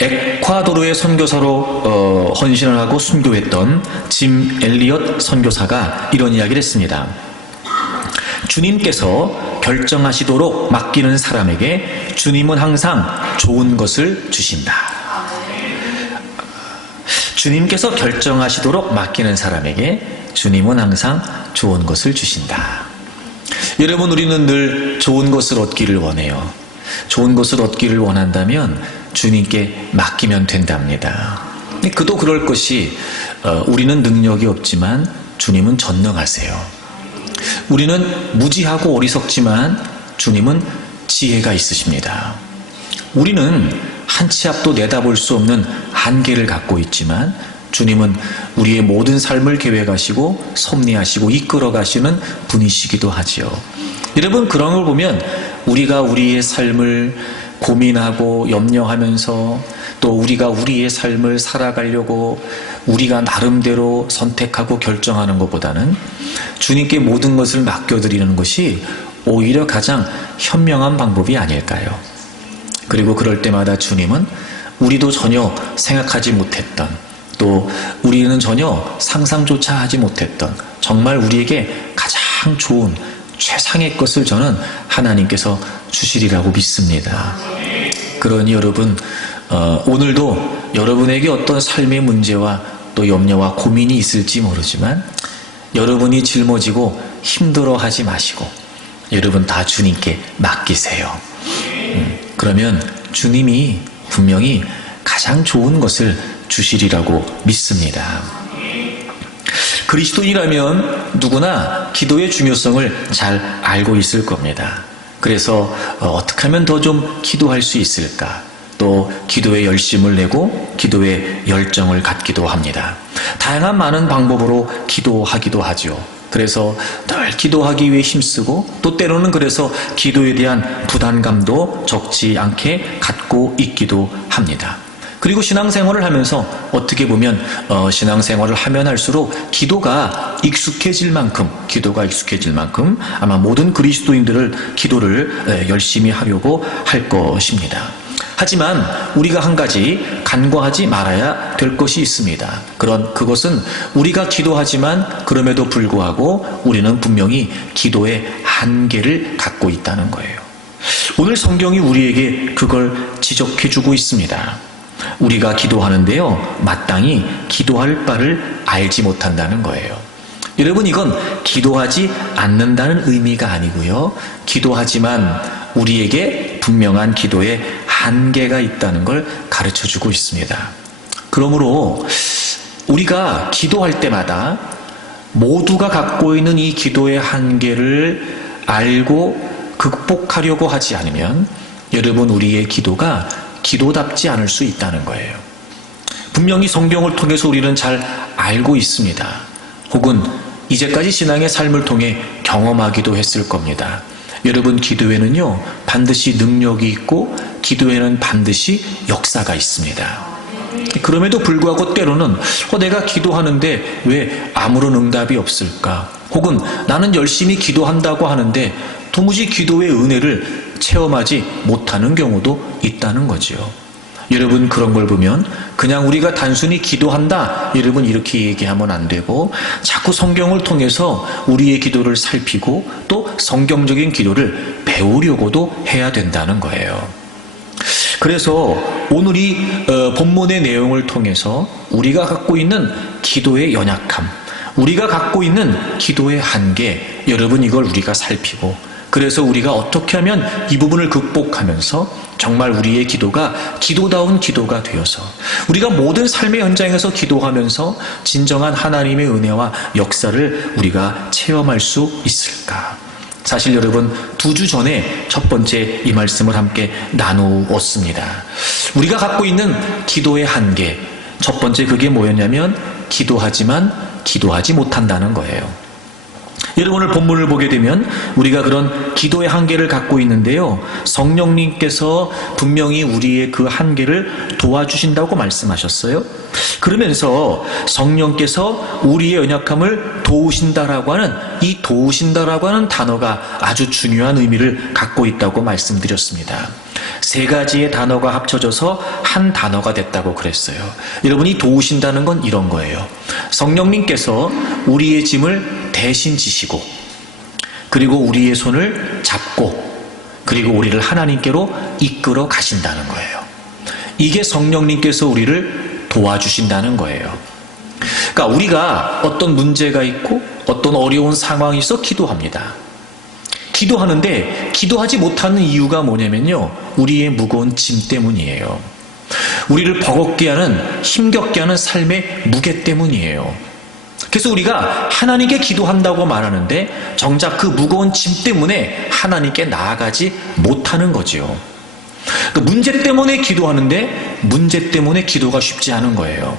에콰도르의 선교사로 헌신을 하고 순교했던 짐 엘리엇 선교사가 이런 이야기를 했습니다. 주님께서 결정하시도록 맡기는 사람에게 주님은 항상 좋은 것을 주신다. 주님께서 결정하시도록 맡기는 사람에게 주님은 항상 좋은 것을 주신다. 여러분, 우리는 늘 좋은 것을 얻기를 원해요. 좋은 것을 얻기를 원한다면 주님께 맡기면 된답니다. 그도 그럴 것이 우리는 능력이 없지만 주님은 전능하세요. 우리는 무지하고 어리석지만 주님은 지혜가 있으십니다. 우리는 한 치 앞도 내다볼 수 없는 한계를 갖고 있지만 주님은 우리의 모든 삶을 계획하시고 섭리하시고 이끌어 가시는 분이시기도 하지요. 여러분, 그런 걸 보면 우리가 우리의 삶을 고민하고 염려하면서 또 우리가 우리의 삶을 살아가려고 우리가 나름대로 선택하고 결정하는 것보다는 주님께 모든 것을 맡겨드리는 것이 오히려 가장 현명한 방법이 아닐까요? 그리고 그럴 때마다 주님은 우리도 전혀 생각하지 못했던, 또 우리는 전혀 상상조차 하지 못했던 정말 우리에게 가장 좋은 최상의 것을 저는 하나님께서 주시리라고 믿습니다. 그러니 여러분, 오늘도 여러분에게 어떤 삶의 문제와 또 염려와 고민이 있을지 모르지만 여러분이 짊어지고 힘들어하지 마시고 여러분 다 주님께 맡기세요. 그러면 주님이 분명히 가장 좋은 것을 주시리라고 믿습니다. 그리스도인이라면 누구나 기도의 중요성을 잘 알고 있을 겁니다. 그래서 어떻게 하면 더 좀 기도할 수 있을까? 또 기도에 열심을 내고 기도에 열정을 갖기도 합니다. 다양한 많은 방법으로 기도하기도 하죠. 그래서 늘 기도하기 위해 힘쓰고 또 때로는 그래서 기도에 대한 부담감도 적지 않게 갖고 있기도 합니다. 그리고 신앙생활을 하면서 어떻게 보면 신앙생활을 하면 할수록 기도가 익숙해질 만큼 아마 모든 그리스도인들을 기도를 열심히 하려고 할 것입니다. 하지만 우리가 한 가지 간과하지 말아야 될 것이 있습니다. 그것은 우리가 기도하지만 그럼에도 불구하고 우리는 분명히 기도의 한계를 갖고 있다는 거예요. 오늘 성경이 우리에게 그걸 지적해주고 있습니다. 우리가 기도하는데요, 마땅히 기도할 바를 알지 못한다는 거예요. 여러분, 이건 기도하지 않는다는 의미가 아니고요, 기도하지만 우리에게 분명한 기도의 한계가 있다는 걸 가르쳐주고 있습니다. 그러므로 우리가 기도할 때마다 모두가 갖고 있는 이 기도의 한계를 알고 극복하려고 하지 않으면 여러분, 우리의 기도가 기도답지 않을 수 있다는 거예요. 분명히 성경을 통해서 우리는 잘 알고 있습니다. 혹은 이제까지 신앙의 삶을 통해 경험하기도 했을 겁니다. 여러분, 기도에는요 반드시 능력이 있고 기도에는 반드시 역사가 있습니다. 그럼에도 불구하고 때로는 내가 기도하는데 왜 아무런 응답이 없을까? 혹은 나는 열심히 기도한다고 하는데 도무지 기도의 은혜를 체험하지 못하는 경우도 있다는 거죠. 여러분, 그런 걸 보면 그냥 우리가 단순히 기도한다, 여러분 이렇게 얘기하면 안 되고 자꾸 성경을 통해서 우리의 기도를 살피고 또 성경적인 기도를 배우려고도 해야 된다는 거예요. 그래서 오늘 이 본문의 내용을 통해서 우리가 갖고 있는 기도의 연약함, 우리가 갖고 있는 기도의 한계, 여러분 이걸 우리가 살피고 그래서 우리가 어떻게 하면 이 부분을 극복하면서 정말 우리의 기도가 기도다운 기도가 되어서 우리가 모든 삶의 현장에서 기도하면서 진정한 하나님의 은혜와 역사를 우리가 체험할 수 있을까? 사실 여러분, 2주 전에 첫 번째 이 말씀을 함께 나누었습니다. 우리가 갖고 있는 기도의 한계, 첫 번째 그게 뭐였냐면 기도하지만 기도하지 못한다는 거예요. 여러분 오늘 본문을 보게 되면 우리가 그런 기도의 한계를 갖고 있는데요. 성령님께서 분명히 우리의 그 한계를 도와주신다고 말씀하셨어요. 그러면서 성령께서 우리의 연약함을 도우신다라고 하는 이 도우신다라고 하는 단어가 아주 중요한 의미를 갖고 있다고 말씀드렸습니다. 세 가지의 단어가 합쳐져서 한 단어가 됐다고 그랬어요. 여러분이 도우신다는 건 이런 거예요. 성령님께서 우리의 짐을 대신 지시고, 그리고 우리의 손을 잡고, 그리고 우리를 하나님께로 이끌어 가신다는 거예요. 이게 성령님께서 우리를 도와주신다는 거예요. 그러니까 우리가 어떤 문제가 있고 어떤 어려운 상황이 있어 기도합니다. 기도하는데 기도하지 못하는 이유가 뭐냐면요, 우리의 무거운 짐 때문이에요. 우리를 버겁게 하는, 힘겹게 하는 삶의 무게 때문이에요. 그래서 우리가 하나님께 기도한다고 말하는데 정작 그 무거운 짐 때문에 하나님께 나아가지 못하는 거지요. 그 문제 때문에 기도하는데 문제 때문에 기도가 쉽지 않은 거예요.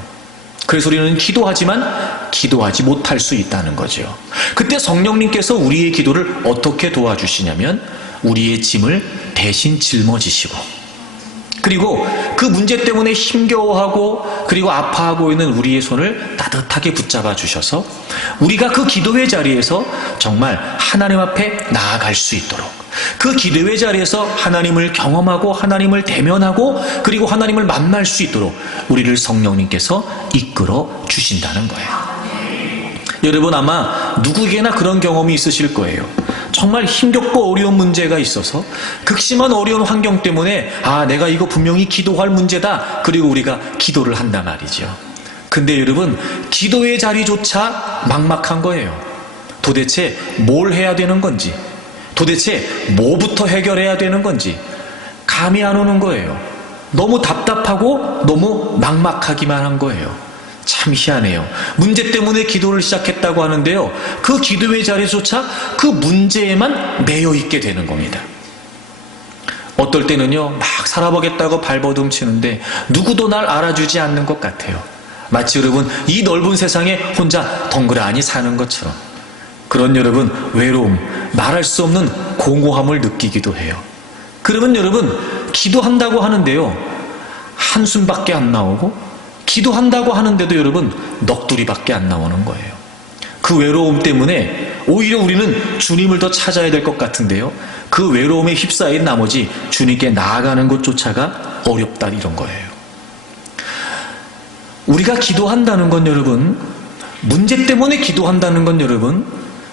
그래서 우리는 기도하지만 기도하지 못할 수 있다는 거죠. 그때 성령님께서 우리의 기도를 어떻게 도와주시냐면 우리의 짐을 대신 짊어지시고, 그리고 그 문제 때문에 힘겨워하고 그리고 아파하고 있는 우리의 손을 따뜻하게 붙잡아 주셔서 우리가 그 기도의 자리에서 정말 하나님 앞에 나아갈 수 있도록, 그 기도의 자리에서 하나님을 경험하고 하나님을 대면하고 그리고 하나님을 만날 수 있도록 우리를 성령님께서 이끌어 주신다는 거예요. 여러분 아마 누구에게나 그런 경험이 있으실 거예요. 정말 힘겹고 어려운 문제가 있어서 극심한 어려운 환경 때문에 내가 이거 분명히 기도할 문제다, 그리고 우리가 기도를 한단 말이죠. 근데 여러분 기도의 자리조차 막막한 거예요. 도대체 뭘 해야 되는 건지, 도대체 뭐부터 해결해야 되는 건지 감이 안 오는 거예요. 너무 답답하고 너무 막막하기만 한 거예요. 참 희한해요. 문제 때문에 기도를 시작했다고 하는데요, 그 기도의 자리조차 그 문제에만 매여 있게 되는 겁니다. 어떨 때는요, 막 살아보겠다고 발버둥치는데 누구도 날 알아주지 않는 것 같아요. 마치 여러분 이 넓은 세상에 혼자 덩그러니 사는 것처럼 그런 여러분 외로움, 말할 수 없는 공허함을 느끼기도 해요. 그러면 여러분 기도한다고 하는데요, 한숨밖에 안 나오고, 기도한다고 하는데도 여러분 넋두리밖에 안 나오는 거예요. 그 외로움 때문에 오히려 우리는 주님을 더 찾아야 될 것 같은데요, 그 외로움에 휩싸인 나머지 주님께 나아가는 것조차가 어렵다, 이런 거예요. 우리가 기도한다는 건 여러분, 문제 때문에 기도한다는 건 여러분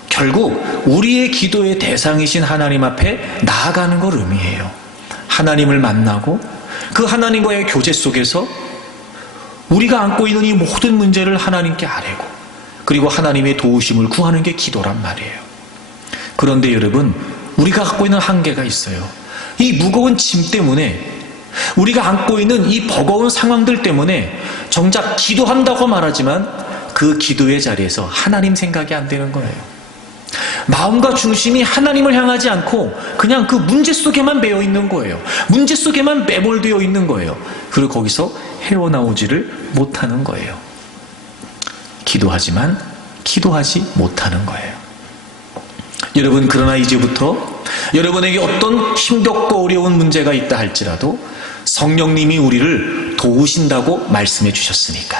결국 우리의 기도의 대상이신 하나님 앞에 나아가는 걸 의미해요. 하나님을 만나고 그 하나님과의 교제 속에서 우리가 안고 있는 이 모든 문제를 하나님께 아뢰고 그리고 하나님의 도우심을 구하는 게 기도란 말이에요. 그런데 여러분 우리가 갖고 있는 한계가 있어요. 이 무거운 짐 때문에, 우리가 안고 있는 이 버거운 상황들 때문에 정작 기도한다고 말하지만 그 기도의 자리에서 하나님 생각이 안 되는 거예요. 마음과 중심이 하나님을 향하지 않고 그냥 그 문제 속에만 매여 있는 거예요. 문제 속에만 매몰되어 있는 거예요. 그리고 거기서 헤어나오지를 못하는 거예요. 기도하지만 기도하지 못하는 거예요. 여러분 그러나 이제부터 여러분에게 어떤 힘겹고 어려운 문제가 있다 할지라도 성령님이 우리를 도우신다고 말씀해 주셨으니까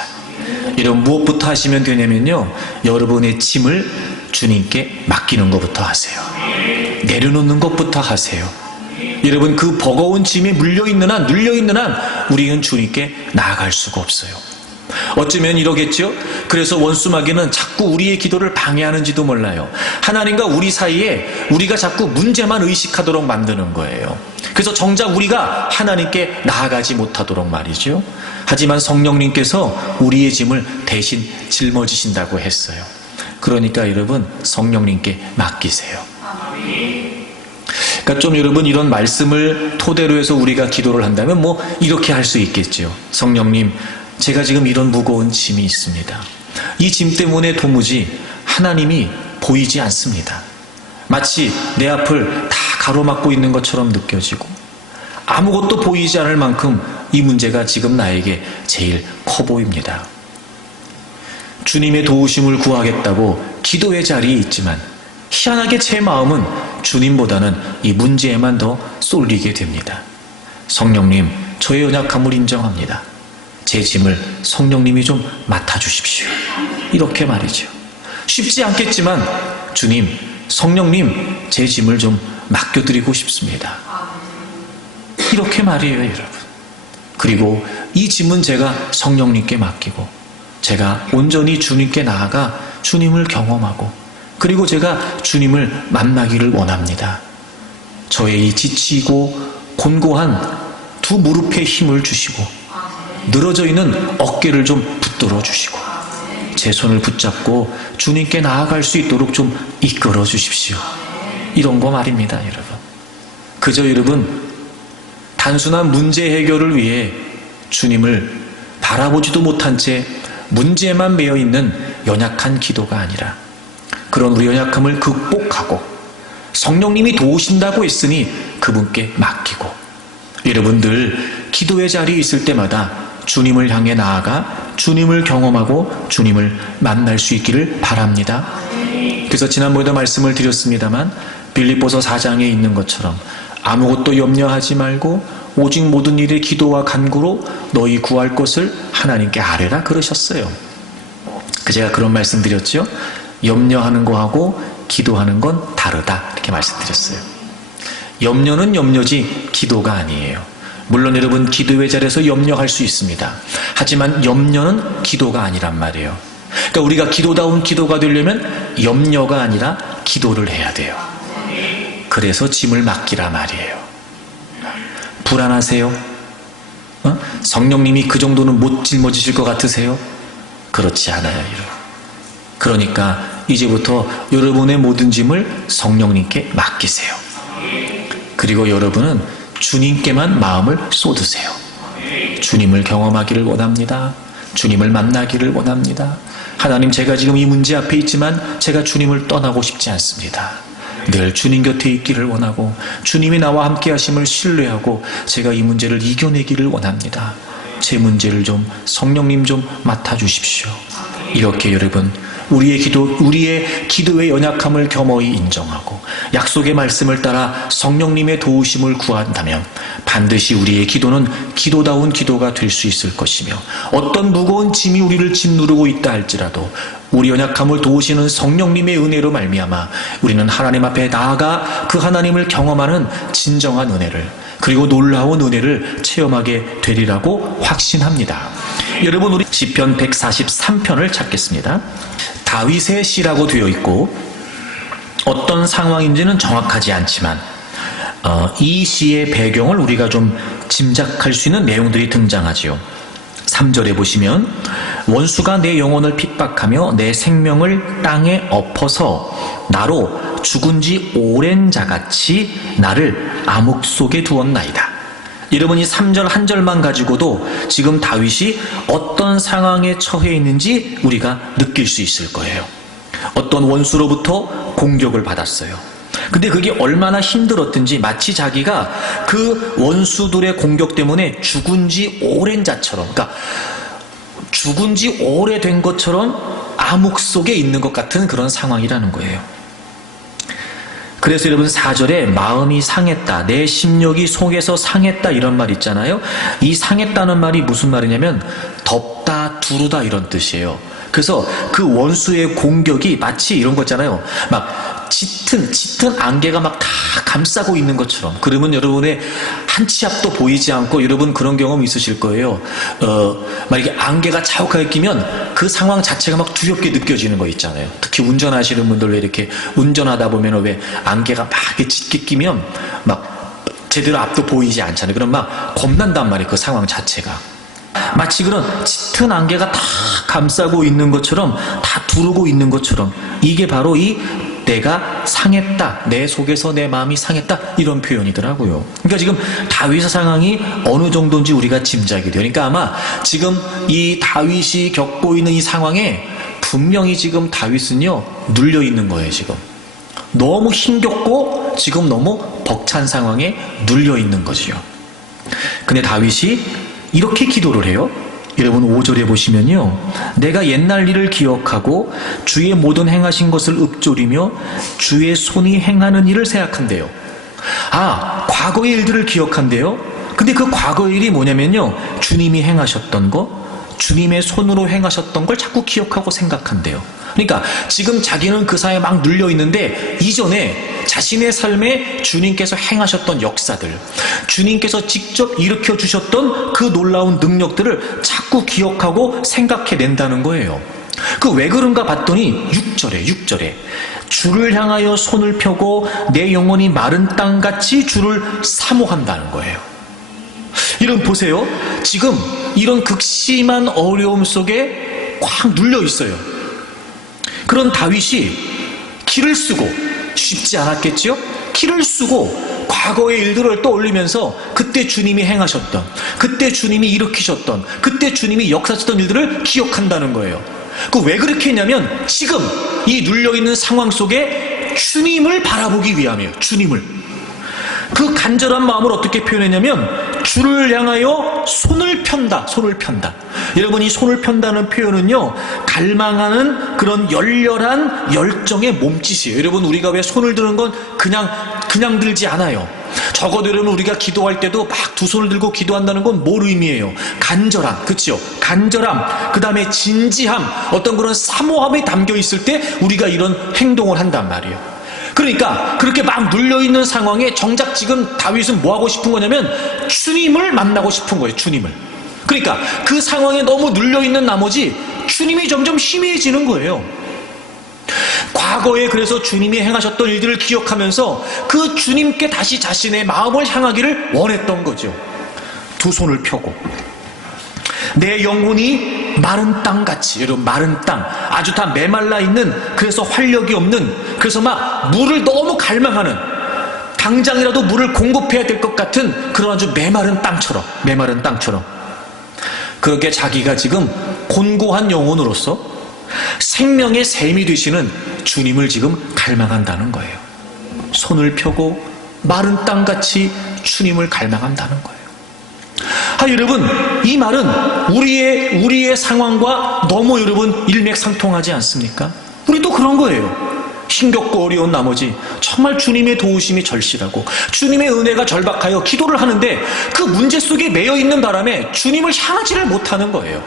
여러분 무엇부터 하시면 되냐면요, 여러분의 짐을 주님께 맡기는 것부터 하세요. 내려놓는 것부터 하세요. 여러분 그 버거운 짐에 물려있는 한, 눌려있는 한 우리는 주님께 나아갈 수가 없어요. 어쩌면 이러겠죠. 그래서 원수마귀는 자꾸 우리의 기도를 방해하는지도 몰라요. 하나님과 우리 사이에 우리가 자꾸 문제만 의식하도록 만드는 거예요. 그래서 정작 우리가 하나님께 나아가지 못하도록 말이죠. 하지만 성령님께서 우리의 짐을 대신 짊어지신다고 했어요. 그러니까 여러분 성령님께 맡기세요. 그러니까 좀 여러분 이런 말씀을 토대로 해서 우리가 기도를 한다면 뭐 이렇게 할 수 있겠죠. 성령님, 제가 지금 이런 무거운 짐이 있습니다. 이 짐 때문에 도무지 하나님이 보이지 않습니다. 마치 내 앞을 다 가로막고 있는 것처럼 느껴지고 아무것도 보이지 않을 만큼 이 문제가 지금 나에게 제일 커 보입니다. 주님의 도우심을 구하겠다고 기도의 자리에 있지만 희한하게 제 마음은 주님보다는 이 문제에만 더 쏠리게 됩니다. 성령님, 저의 연약함을 인정합니다. 제 짐을 성령님이 좀 맡아주십시오. 이렇게 말이죠. 쉽지 않겠지만 주님, 성령님, 제 짐을 좀 맡겨드리고 싶습니다. 이렇게 말이에요, 여러분. 그리고 이 짐은 제가 성령님께 맡기고 제가 온전히 주님께 나아가 주님을 경험하고 그리고 제가 주님을 만나기를 원합니다. 저의 이 지치고 곤고한 두 무릎에 힘을 주시고 늘어져 있는 어깨를 좀 붙들어 주시고 제 손을 붙잡고 주님께 나아갈 수 있도록 좀 이끌어 주십시오. 이런 거 말입니다, 여러분. 그저 여러분 단순한 문제 해결을 위해 주님을 바라보지도 못한 채 문제만 매여 있는 연약한 기도가 아니라 그런 우리 연약함을 극복하고 성령님이 도우신다고 했으니 그분께 맡기고 여러분들 기도의 자리에 있을 때마다 주님을 향해 나아가 주님을 경험하고 주님을 만날 수 있기를 바랍니다. 그래서 지난번에도 말씀을 드렸습니다만 빌립보서 4장에 있는 것처럼 아무것도 염려하지 말고 오직 모든 일에 기도와 간구로 너희 구할 것을 하나님께 아뢰라 그러셨어요. 제가 그런 말씀 드렸죠. 염려하는 거하고 기도하는 건 다르다 이렇게 말씀드렸어요. 염려는 염려지 기도가 아니에요. 물론 여러분 기도의 자리에서 염려할 수 있습니다. 하지만 염려는 기도가 아니란 말이에요. 그러니까 우리가 기도다운 기도가 되려면 염려가 아니라 기도를 해야 돼요. 그래서 짐을 맡기라 말이에요. 불안하세요? 성령님이 그 정도는 못 짊어지실 것 같으세요? 그렇지 않아요, 여러분. 그러니까 이제부터 여러분의 모든 짐을 성령님께 맡기세요. 그리고 여러분은 주님께만 마음을 쏟으세요. 주님을 경험하기를 원합니다. 주님을 만나기를 원합니다. 하나님, 제가 지금 이 문제 앞에 있지만 제가 주님을 떠나고 싶지 않습니다. 늘 주님 곁에 있기를 원하고 주님이 나와 함께 하심을 신뢰하고 제가 이 문제를 이겨내기를 원합니다. 제 문제를 좀 성령님 좀 맡아주십시오. 이렇게 여러분 우리의 기도의 연약함을 겸허히 인정하고 약속의 말씀을 따라 성령님의 도우심을 구한다면 반드시 우리의 기도는 기도다운 기도가 될 수 있을 것이며 어떤 무거운 짐이 우리를 짓누르고 있다 할지라도 우리 연약함을 도우시는 성령님의 은혜로 말미암아 우리는 하나님 앞에 나아가 그 하나님을 경험하는 진정한 은혜를 그리고 놀라운 은혜를 체험하게 되리라고 확신합니다. 여러분 우리 시편 143편을 찾겠습니다. 다윗의 시라고 되어 있고 어떤 상황인지는 정확하지 않지만 이 시의 배경을 우리가 좀 짐작할 수 있는 내용들이 등장하지요. 3절에 보시면 원수가 내 영혼을 핍박하며 내 생명을 땅에 엎어서 나로 죽은 지 오랜 자같이 나를 암흑 속에 두었나이다. 여러분 이 3절 한 절만 가지고도 지금 다윗이 어떤 상황에 처해 있는지 우리가 느낄 수 있을 거예요. 어떤 원수로부터 공격을 받았어요. 근데 그게 얼마나 힘들었든지 마치 자기가 그 원수들의 공격 때문에 죽은 지 오랜 자처럼, 그러니까 죽은 지 오래된 것처럼 암흑 속에 있는 것 같은 그런 상황이라는 거예요. 그래서 여러분 4절에 마음이 상했다, 내 심령이 속에서 상했다 이런 말 있잖아요. 이 상했다는 말이 무슨 말이냐면 덥다, 두르다 이런 뜻이에요. 그래서 그 원수의 공격이 마치 이런 거 있잖아요. 막 짙은 안개가 막 다 감싸고 있는 것처럼. 그러면 여러분의 한 치 앞도 보이지 않고 여러분 그런 경험 있으실 거예요. 막 이렇게 안개가 자욱하게 끼면 그 상황 자체가 막 두렵게 느껴지는 거 있잖아요. 특히 운전하시는 분들 왜 이렇게 운전하다 보면 왜 안개가 막 이렇게 짙게 끼면 막 제대로 앞도 보이지 않잖아요. 그럼 막 겁난단 말이에요. 그 상황 자체가. 마치 그런 짙은 안개가 다 감싸고 있는 것처럼 다 두르고 있는 것처럼 이게 바로 이 내가 상했다, 내 속에서 내 마음이 상했다 이런 표현이더라고요. 그러니까 지금 다윗의 상황이 어느 정도인지 우리가 짐작이 돼요. 그러니까 아마 지금 이 다윗이 겪고 있는 이 상황에 분명히 지금 다윗은요 눌려 있는 거예요. 지금 너무 힘겹고 지금 너무 벅찬 상황에 눌려 있는 거지요. 근데 다윗이 이렇게 기도를 해요. 여러분 5절에 보시면요, 내가 옛날 일을 기억하고 주의 모든 행하신 것을 읊조리며 주의 손이 행하는 일을 생각한대요. 과거의 일들을 기억한대요. 근데 그 과거의 일이 뭐냐면요, 주님이 행하셨던 거, 주님의 손으로 행하셨던 걸 자꾸 기억하고 생각한대요. 그러니까 지금 자기는 그 사이에 막 눌려 있는데, 이전에 자신의 삶에 주님께서 행하셨던 역사들, 주님께서 직접 일으켜 주셨던 그 놀라운 능력들을 자꾸 기억하고 생각해낸다는 거예요. 그 왜 그런가 봤더니 6절에 주를 향하여 손을 펴고 내 영혼이 마른 땅같이 주를 사모한다는 거예요. 여러분 보세요. 지금 이런 극심한 어려움 속에 꽉 눌려 있어요. 그런 다윗이 키를 쓰고, 쉽지 않았겠죠? 키를 쓰고 과거의 일들을 떠올리면서 그때 주님이 행하셨던, 그때 주님이 일으키셨던, 그때 주님이 역사하셨던 일들을 기억한다는 거예요. 그 왜 그렇게 했냐면, 지금 이 눌려있는 상황 속에 주님을 바라보기 위함이에요. 주님을. 그 간절한 마음을 어떻게 표현했냐면, 주를 향하여 손을 편다. 여러분, 이 손을 편다는 표현은요, 갈망하는 그런 열렬한 열정의 몸짓이에요. 여러분, 우리가 왜 손을 드는 건 그냥 들지 않아요. 적어도 여러분, 우리가 기도할 때도 막 두 손을 들고 기도한다는 건 뭘 의미해요? 간절함, 그렇죠? 간절함, 그 다음에 진지함, 어떤 그런 사모함이 담겨 있을 때 우리가 이런 행동을 한단 말이에요. 그러니까 그렇게 막 눌려있는 상황에 정작 지금 다윗은 뭐 하고 싶은 거냐면 주님을 만나고 싶은 거예요. 주님을. 그러니까 그 상황에 너무 눌려있는 나머지 주님이 점점 희미해지는 거예요. 과거에 그래서 주님이 행하셨던 일들을 기억하면서 그 주님께 다시 자신의 마음을 향하기를 원했던 거죠. 두 손을 펴고 내 영혼이 마른 땅같이, 여러분, 마른 땅, 아주 다 메말라 있는, 그래서 활력이 없는, 그래서 막 물을 너무 갈망하는, 당장이라도 물을 공급해야 될 것 같은 그런 아주 메마른 땅처럼 그렇게 자기가 지금 곤고한 영혼으로서 생명의 샘이 되시는 주님을 지금 갈망한다는 거예요. 손을 펴고 마른 땅같이 주님을 갈망한다는 거예요. 여러분, 이 말은 우리의 상황과 너무 여러분 일맥상통하지 않습니까? 우리도 그런 거예요. 힘겹고 어려운 나머지 정말 주님의 도우심이 절실하고 주님의 은혜가 절박하여 기도를 하는데 그 문제 속에 매여 있는 바람에 주님을 향하지를 못하는 거예요.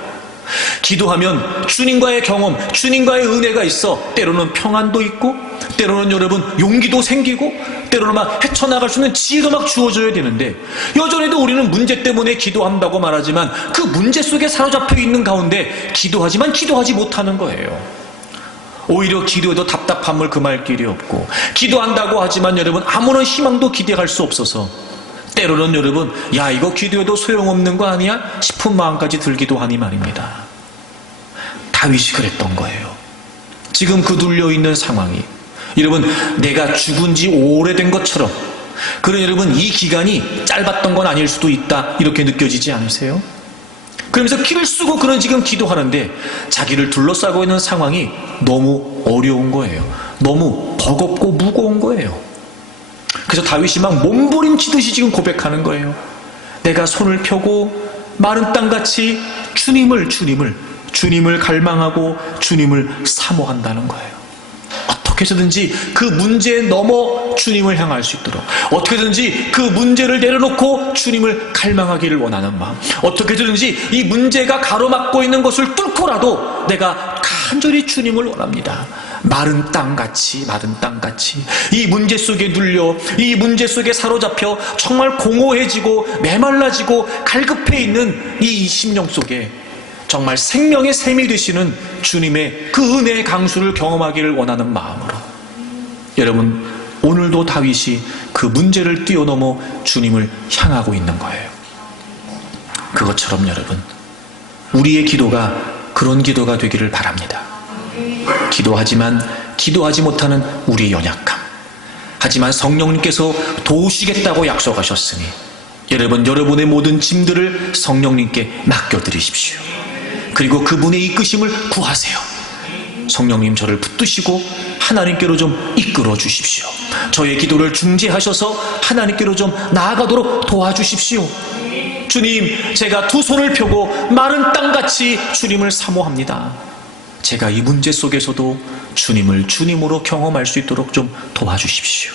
기도하면 주님과의 경험, 주님과의 은혜가 있어 때로는 평안도 있고, 때로는 여러분 용기도 생기고, 때로는 막 헤쳐나갈 수 있는 지혜도 막 주어져야 되는데, 여전히도 우리는 문제 때문에 기도한다고 말하지만 그 문제 속에 사로잡혀 있는 가운데 기도하지만 기도하지 못하는 거예요. 오히려 기도해도 답답함을 금할 길이 없고, 기도한다고 하지만 여러분 아무런 희망도 기대할 수 없어서 때로는 여러분, 야, 이거 기도해도 소용없는 거 아니야? 싶은 마음까지 들기도 하니 말입니다. 다윗이 그랬던 거예요. 지금 그 눌려있는 상황이, 여러분, 내가 죽은 지 오래된 것처럼, 그런 여러분 이 기간이 짧았던 건 아닐 수도 있다, 이렇게 느껴지지 않으세요? 그러면서 키를 쓰고 그런 지금 기도하는데 자기를 둘러싸고 있는 상황이 너무 어려운 거예요. 너무 버겁고 무거운 거예요. 그래서 다윗이 막 몸부림치듯이 지금 고백하는 거예요. 내가 손을 펴고 마른 땅같이 주님을 갈망하고 주님을 사모한다는 거예요. 어떻게 해서든지 그 문제에 넘어 주님을 향할 수 있도록, 어떻게 해서든지 그 문제를 내려놓고 주님을 갈망하기를 원하는 마음, 어떻게 해서든지 이 문제가 가로막고 있는 것을 뚫고라도 내가 간절히 주님을 원합니다. 마른 땅같이 이 문제 속에 눌려, 이 문제 속에 사로잡혀 정말 공허해지고 메말라지고 갈급해 있는 이 심령 속에 정말 생명의 샘이 되시는 주님의 그 은혜의 강수를 경험하기를 원하는 마음으로, 여러분, 오늘도 다윗이 그 문제를 뛰어넘어 주님을 향하고 있는 거예요. 그것처럼 여러분, 우리의 기도가 그런 기도가 되기를 바랍니다. 기도하지만 기도하지 못하는 우리의 연약함, 하지만 성령님께서 도우시겠다고 약속하셨으니 여러분, 여러분의 모든 짐들을 성령님께 맡겨드리십시오. 그리고 그분의 이끄심을 구하세요. 성령님, 저를 붙드시고 하나님께로 좀 이끌어 주십시오. 저의 기도를 중재하셔서 하나님께로 좀 나아가도록 도와주십시오. 주님, 제가 두 손을 펴고 마른 땅같이 주님을 사모합니다. 제가 이 문제 속에서도 주님을 주님으로 경험할 수 있도록 좀 도와주십시오.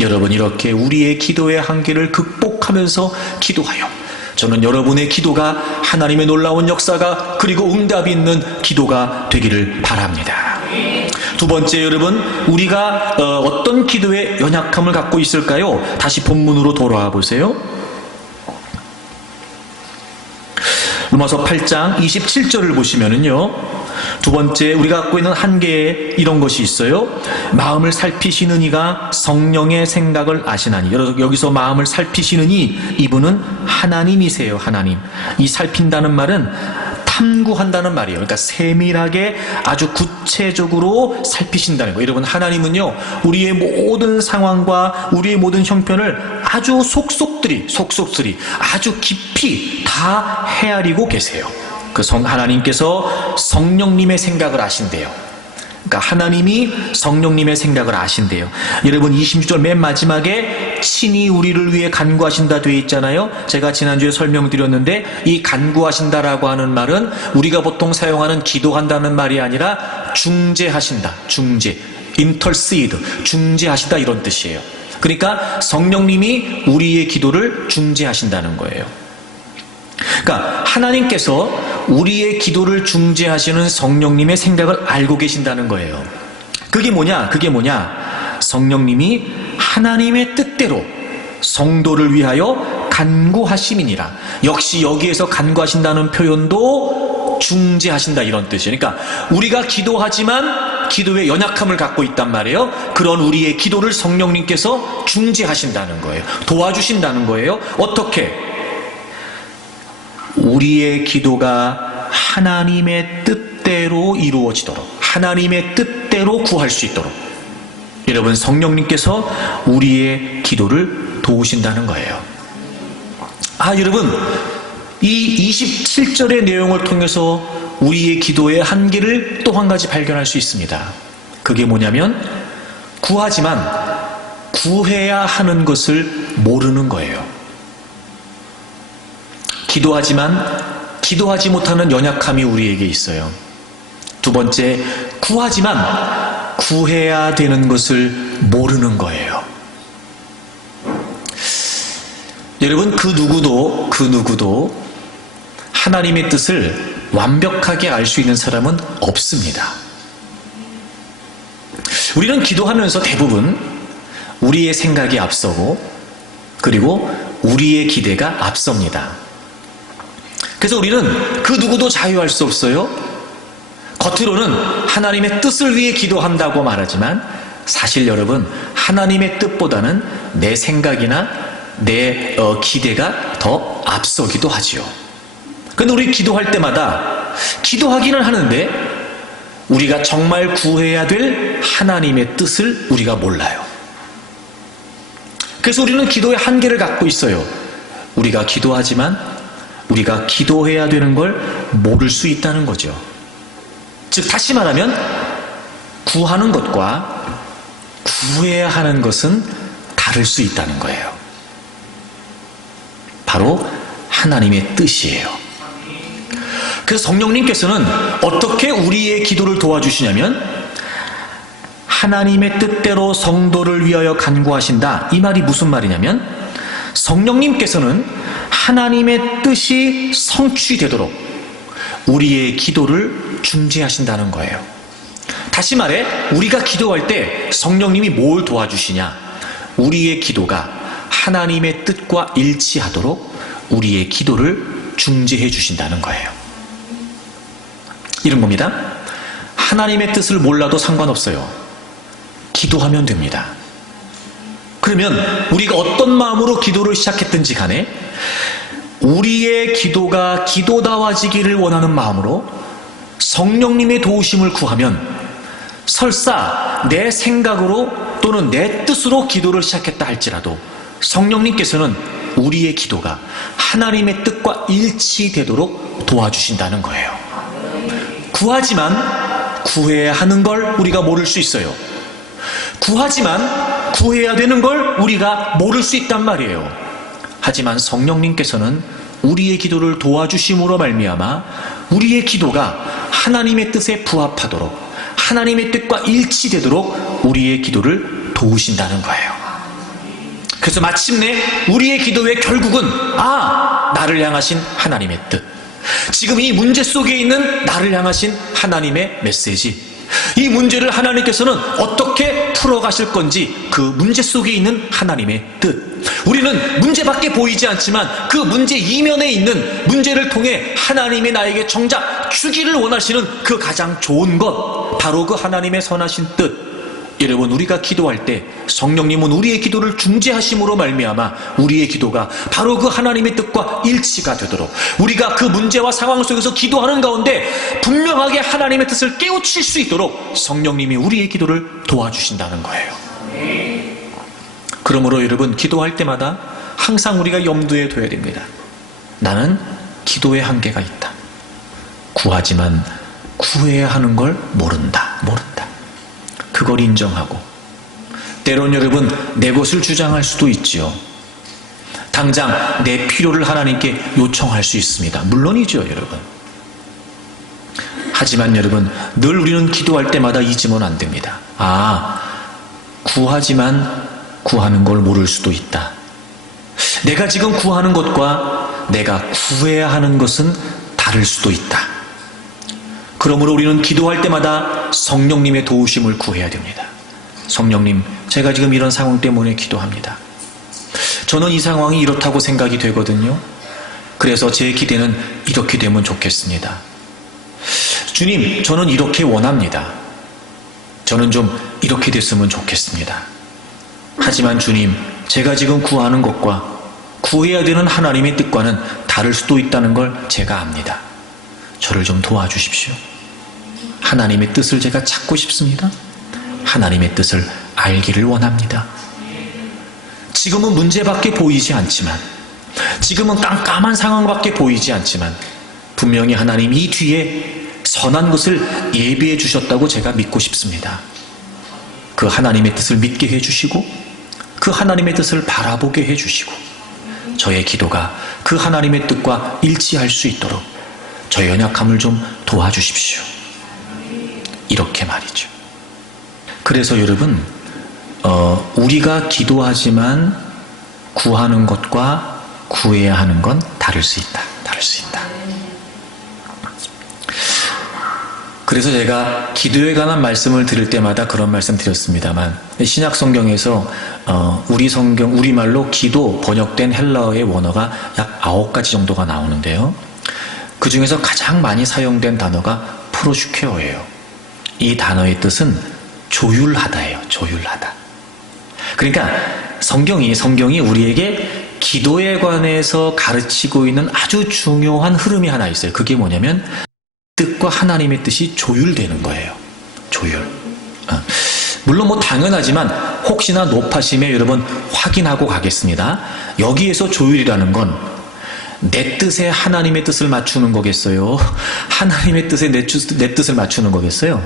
여러분, 이렇게 우리의 기도의 한계를 극복하면서 기도하여 저는 여러분의 기도가 하나님의 놀라운 역사가 그리고 응답이 있는 기도가 되기를 바랍니다. 두 번째, 여러분, 우리가 어떤 기도에 연약함을 갖고 있을까요? 다시 본문으로 돌아와 보세요. 로마서 8장 27절을 보시면은요, 두 번째, 우리가 갖고 있는 한계에 이런 것이 있어요. 마음을 살피시는 이가 성령의 생각을 아시나니. 여기서 마음을 살피시는 이분은 하나님이세요. 하나님. 이 살핀다는 말은 탐구한다는 말이에요. 그러니까 세밀하게 아주 구체적으로 살피신다는 거예요. 여러분, 하나님은요, 우리의 모든 상황과 우리의 모든 형편을 아주 속속들이 아주 깊이 다 헤아리고 계세요. 그 하나님께서 성령님의 생각을 아신대요. 그러니까 하나님이 성령님의 생각을 아신대요. 여러분, 26절 맨 마지막에 친히 우리를 위해 간구하신다 되어 있잖아요. 제가 지난주에 설명드렸는데 이 간구하신다라고 하는 말은 우리가 보통 사용하는 기도한다는 말이 아니라 중재하신다. intercede, 중재하시다, 이런 뜻이에요. 그러니까 성령님이 우리의 기도를 중재하신다는 거예요. 그러니까 하나님께서 우리의 기도를 중재하시는 성령님의 생각을 알고 계신다는 거예요. 그게 뭐냐? 성령님이 하나님의 뜻대로 성도를 위하여 간구하심이니라. 역시 여기에서 간구하신다는 표현도 중재하신다, 이런 뜻이에요. 그러니까 우리가 기도하지만 기도에 연약함을 갖고 있단 말이에요. 그런 우리의 기도를 성령님께서 중재하신다는 거예요. 도와주신다는 거예요. 어떻게? 우리의 기도가 하나님의 뜻대로 이루어지도록, 하나님의 뜻대로 구할 수 있도록 여러분, 성령님께서 우리의 기도를 도우신다는 거예요. 여러분, 이 27절의 내용을 통해서 우리의 기도의 한계를 또 한 가지 발견할 수 있습니다. 그게 뭐냐면 구하지만 구해야 하는 것을 모르는 거예요. 기도하지만 기도하지 못하는 연약함이 우리에게 있어요. 두 번째, 구하지만 구해야 되는 것을 모르는 거예요. 여러분, 그 누구도 하나님의 뜻을 완벽하게 알 수 있는 사람은 없습니다. 우리는 기도하면서 대부분 우리의 생각이 앞서고 그리고 우리의 기대가 앞섭니다. 그래서 우리는 그 누구도 자유할 수 없어요. 겉으로는 하나님의 뜻을 위해 기도한다고 말하지만 사실 여러분, 하나님의 뜻보다는 내 생각이나 내 기대가 더 앞서기도 하지요. 그런데 우리 기도할 때마다 기도하기는 하는데 우리가 정말 구해야 될 하나님의 뜻을 우리가 몰라요. 그래서 우리는 기도의 한계를 갖고 있어요. 우리가 기도하지만 우리가 기도해야 되는 걸 모를 수 있다는 거죠. 즉, 다시 말하면 구하는 것과 구해야 하는 것은 다를 수 있다는 거예요. 바로 하나님의 뜻이에요. 그래서 성령님께서는 어떻게 우리의 기도를 도와주시냐면 하나님의 뜻대로 성도를 위하여 간구하신다. 이 말이 무슨 말이냐면 성령님께서는 하나님의 뜻이 성취되도록 우리의 기도를 중재하신다는 거예요. 다시 말해, 우리가 기도할 때 성령님이 뭘 도와주시냐? 우리의 기도가 하나님의 뜻과 일치하도록 우리의 기도를 중재해 주신다는 거예요. 이런 겁니다. 하나님의 뜻을 몰라도 상관없어요. 기도하면 됩니다. 그러면 우리가 어떤 마음으로 기도를 시작했든지 간에 우리의 기도가 기도다워지기를 원하는 마음으로 성령님의 도우심을 구하면 설사 내 생각으로 또는 내 뜻으로 기도를 시작했다 할지라도 성령님께서는 우리의 기도가 하나님의 뜻과 일치되도록 도와주신다는 거예요. 구하지만 구해야 하는 걸 우리가 모를 수 있어요. 구하지만 구해야 되는 걸 우리가 모를 수 있단 말이에요. 하지만 성령님께서는 우리의 기도를 도와주심으로 말미암아 우리의 기도가 하나님의 뜻에 부합하도록, 하나님의 뜻과 일치되도록 우리의 기도를 도우신다는 거예요. 그래서 마침내 우리의 기도의 결국은 나를 향하신 하나님의 뜻, 지금 이 문제 속에 있는 나를 향하신 하나님의 메시지, 이 문제를 하나님께서는 어떻게 풀어가실 건지 그 문제 속에 있는 하나님의 뜻, 우리는 문제밖에 보이지 않지만 그 문제 이면에 있는 문제를 통해 하나님이 나에게 정작 주기를 원하시는 그 가장 좋은 것, 바로 그 하나님의 선하신 뜻. 여러분, 우리가 기도할 때 성령님은 우리의 기도를 중재하심으로 말미암아 우리의 기도가 바로 그 하나님의 뜻과 일치가 되도록, 우리가 그 문제와 상황 속에서 기도하는 가운데 분명하게 하나님의 뜻을 깨우칠 수 있도록 성령님이 우리의 기도를 도와주신다는 거예요. 그러므로 여러분, 기도할 때마다 항상 우리가 염두에 둬야 됩니다. 나는 기도의 한계가 있다. 구하지만 구해야 하는 걸 모른다. 그걸 인정하고, 때론 여러분 내 것을 주장할 수도 있지요. 당장 내 필요를 하나님께 요청할 수 있습니다. 물론이죠, 여러분. 하지만 여러분, 늘 우리는 기도할 때마다 잊으면 안 됩니다. 구하지만 구하는 걸 모를 수도 있다. 내가 지금 구하는 것과 내가 구해야 하는 것은 다를 수도 있다. 그러므로 우리는 기도할 때마다 성령님의 도우심을 구해야 됩니다. 성령님, 제가 지금 이런 상황 때문에 기도합니다. 저는 이 상황이 이렇다고 생각이 되거든요. 그래서 제 기대는 이렇게 되면 좋겠습니다. 주님, 저는 이렇게 원합니다. 저는 좀 이렇게 됐으면 좋겠습니다. 하지만 주님, 제가 지금 구하는 것과 구해야 되는 하나님의 뜻과는 다를 수도 있다는 걸 제가 압니다. 저를 좀 도와주십시오. 하나님의 뜻을 제가 찾고 싶습니다. 하나님의 뜻을 알기를 원합니다. 지금은 문제밖에 보이지 않지만, 지금은 깜깜한 상황밖에 보이지 않지만 분명히 하나님 이 뒤에 선한 것을 예비해 주셨다고 제가 믿고 싶습니다. 그 하나님의 뜻을 믿게 해주시고 그 하나님의 뜻을 바라보게 해주시고 저의 기도가 그 하나님의 뜻과 일치할 수 있도록 저의 연약함을 좀 도와주십시오. 이렇게 말이죠. 그래서 여러분, 우리가 기도하지만 구하는 것과 구해야 하는 건 다를 수 있다. 그래서 제가 기도에 관한 말씀을 드릴 때마다 그런 말씀 드렸습니다만, 신약 성경에서 우리말로 기도 번역된 헬라어의 원어가 약 9가지 정도가 나오는데요. 그 중에서 가장 많이 사용된 단어가 프로슈케어예요. 이 단어의 뜻은 조율하다예요. 조율하다. 그러니까 성경이 우리에게 기도에 관해서 가르치고 있는 아주 중요한 흐름이 하나 있어요. 그게 뭐냐면 뜻과 하나님의 뜻이 조율되는 거예요. 조율. 물론 당연하지만 혹시나 높아심에 여러분 확인하고 가겠습니다. 여기에서 조율이라는 건 내 뜻에 하나님의 뜻을 맞추는 거겠어요? 하나님의 뜻에 내 뜻을 맞추는 거겠어요?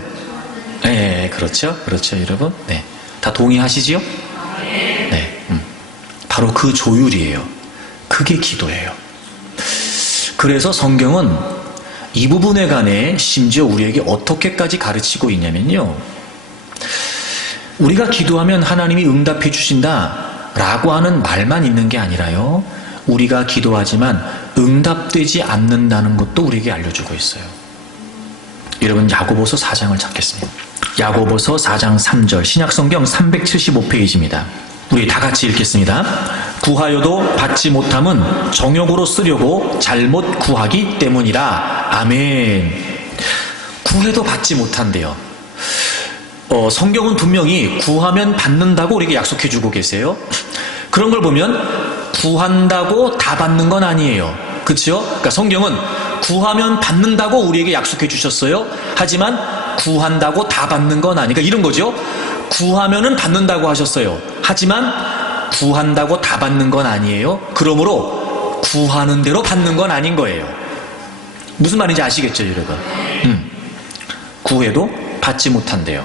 네, 그렇죠, 여러분. 네, 다 동의하시지요? 네, 바로 그 조율이에요. 그게 기도예요. 그래서 성경은 이 부분에 관해 심지어 우리에게 어떻게까지 가르치고 있냐면요, 우리가 기도하면 하나님이 응답해 주신다 라고 하는 말만 있는 게 아니라요, 우리가 기도하지만 응답되지 않는다는 것도 우리에게 알려주고 있어요. 여러분, 야고보서 4장을 찾겠습니다. 야고보서 4장 3절, 신약성경 375페이지입니다. 우리 다 같이 읽겠습니다. 구하여도 받지 못함은 정욕으로 쓰려고 잘못 구하기 때문이라. 아멘. 구해도 받지 못한대요. 성경은 분명히 구하면 받는다고 우리에게 약속해주고 계세요. 그런 걸 보면 구한다고 다 받는 건 아니에요. 그렇죠? 그러니까 성경은 구하면 받는다고 우리에게 약속해 주셨어요. 하지만 구한다고 다 받는 건 아니니까 이런 거죠. 구하면은 받는다고 하셨어요. 하지만 구한다고 다 받는 건 아니에요. 그러므로 구하는 대로 받는 건 아닌 거예요. 무슨 말인지 아시겠죠, 여러분? 구해도 받지 못한대요.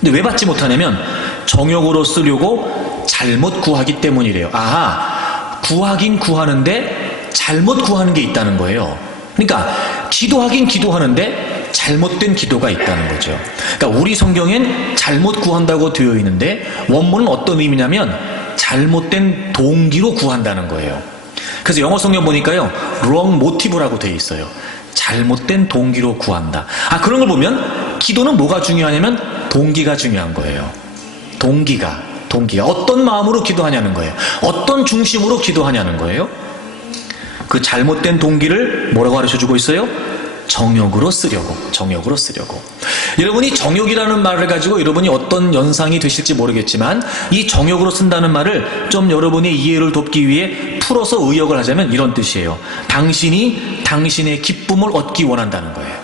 근데 왜 받지 못하냐면 정욕으로 쓰려고 잘못 구하기 때문이래요. 아하, 구하긴 구하는데 잘못 구하는 게 있다는 거예요. 그러니까 기도하긴 기도하는데 잘못된 기도가 있다는 거죠. 그러니까 우리 성경엔 잘못 구한다고 되어 있는데 원문은 어떤 의미냐면 잘못된 동기로 구한다는 거예요. 그래서 영어 성경 보니까요, wrong motive라고 되어 있어요. 잘못된 동기로 구한다. 그런 걸 보면 기도는 뭐가 중요하냐면 동기가 중요한 거예요. 동기가 어떤 마음으로 기도하냐는 거예요. 어떤 중심으로 기도하냐는 거예요. 그 잘못된 동기를 뭐라고 가르쳐주고 있어요? 정욕으로 쓰려고. 여러분이 정욕이라는 말을 가지고 여러분이 어떤 연상이 되실지 모르겠지만 이 정욕으로 쓴다는 말을 좀 여러분의 이해를 돕기 위해 풀어서 의역을 하자면 이런 뜻이에요. 당신이 당신의 기쁨을 얻기 원한다는 거예요.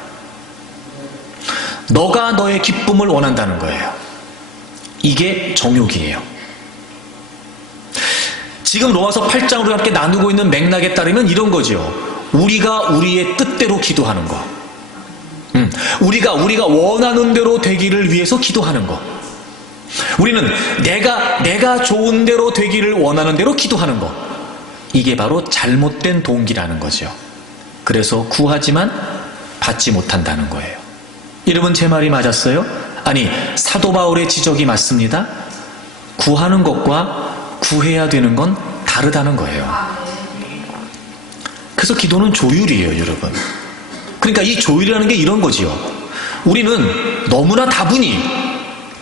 너가 너의 기쁨을 원한다는 거예요. 이게 정욕이에요. 지금 로마서 8장으로 함께 나누고 있는 맥락에 따르면 이런 거죠. 우리가 우리의 뜻대로 기도하는 거. 우리가 원하는 대로 되기를 위해서 기도하는 거. 우리는 내가 좋은 대로 되기를 원하는 대로 기도하는 거. 이게 바로 잘못된 동기라는 거죠. 그래서 구하지만 받지 못한다는 거예요. 여러분 제 말이 맞았어요? 아니, 사도 바울의 지적이 맞습니다. 구하는 것과 구해야 되는 건 다르다는 거예요. 그래서 기도는 조율이에요, 여러분. 그러니까 이 조율이라는 게 이런 거지요. 우리는 너무나 다분히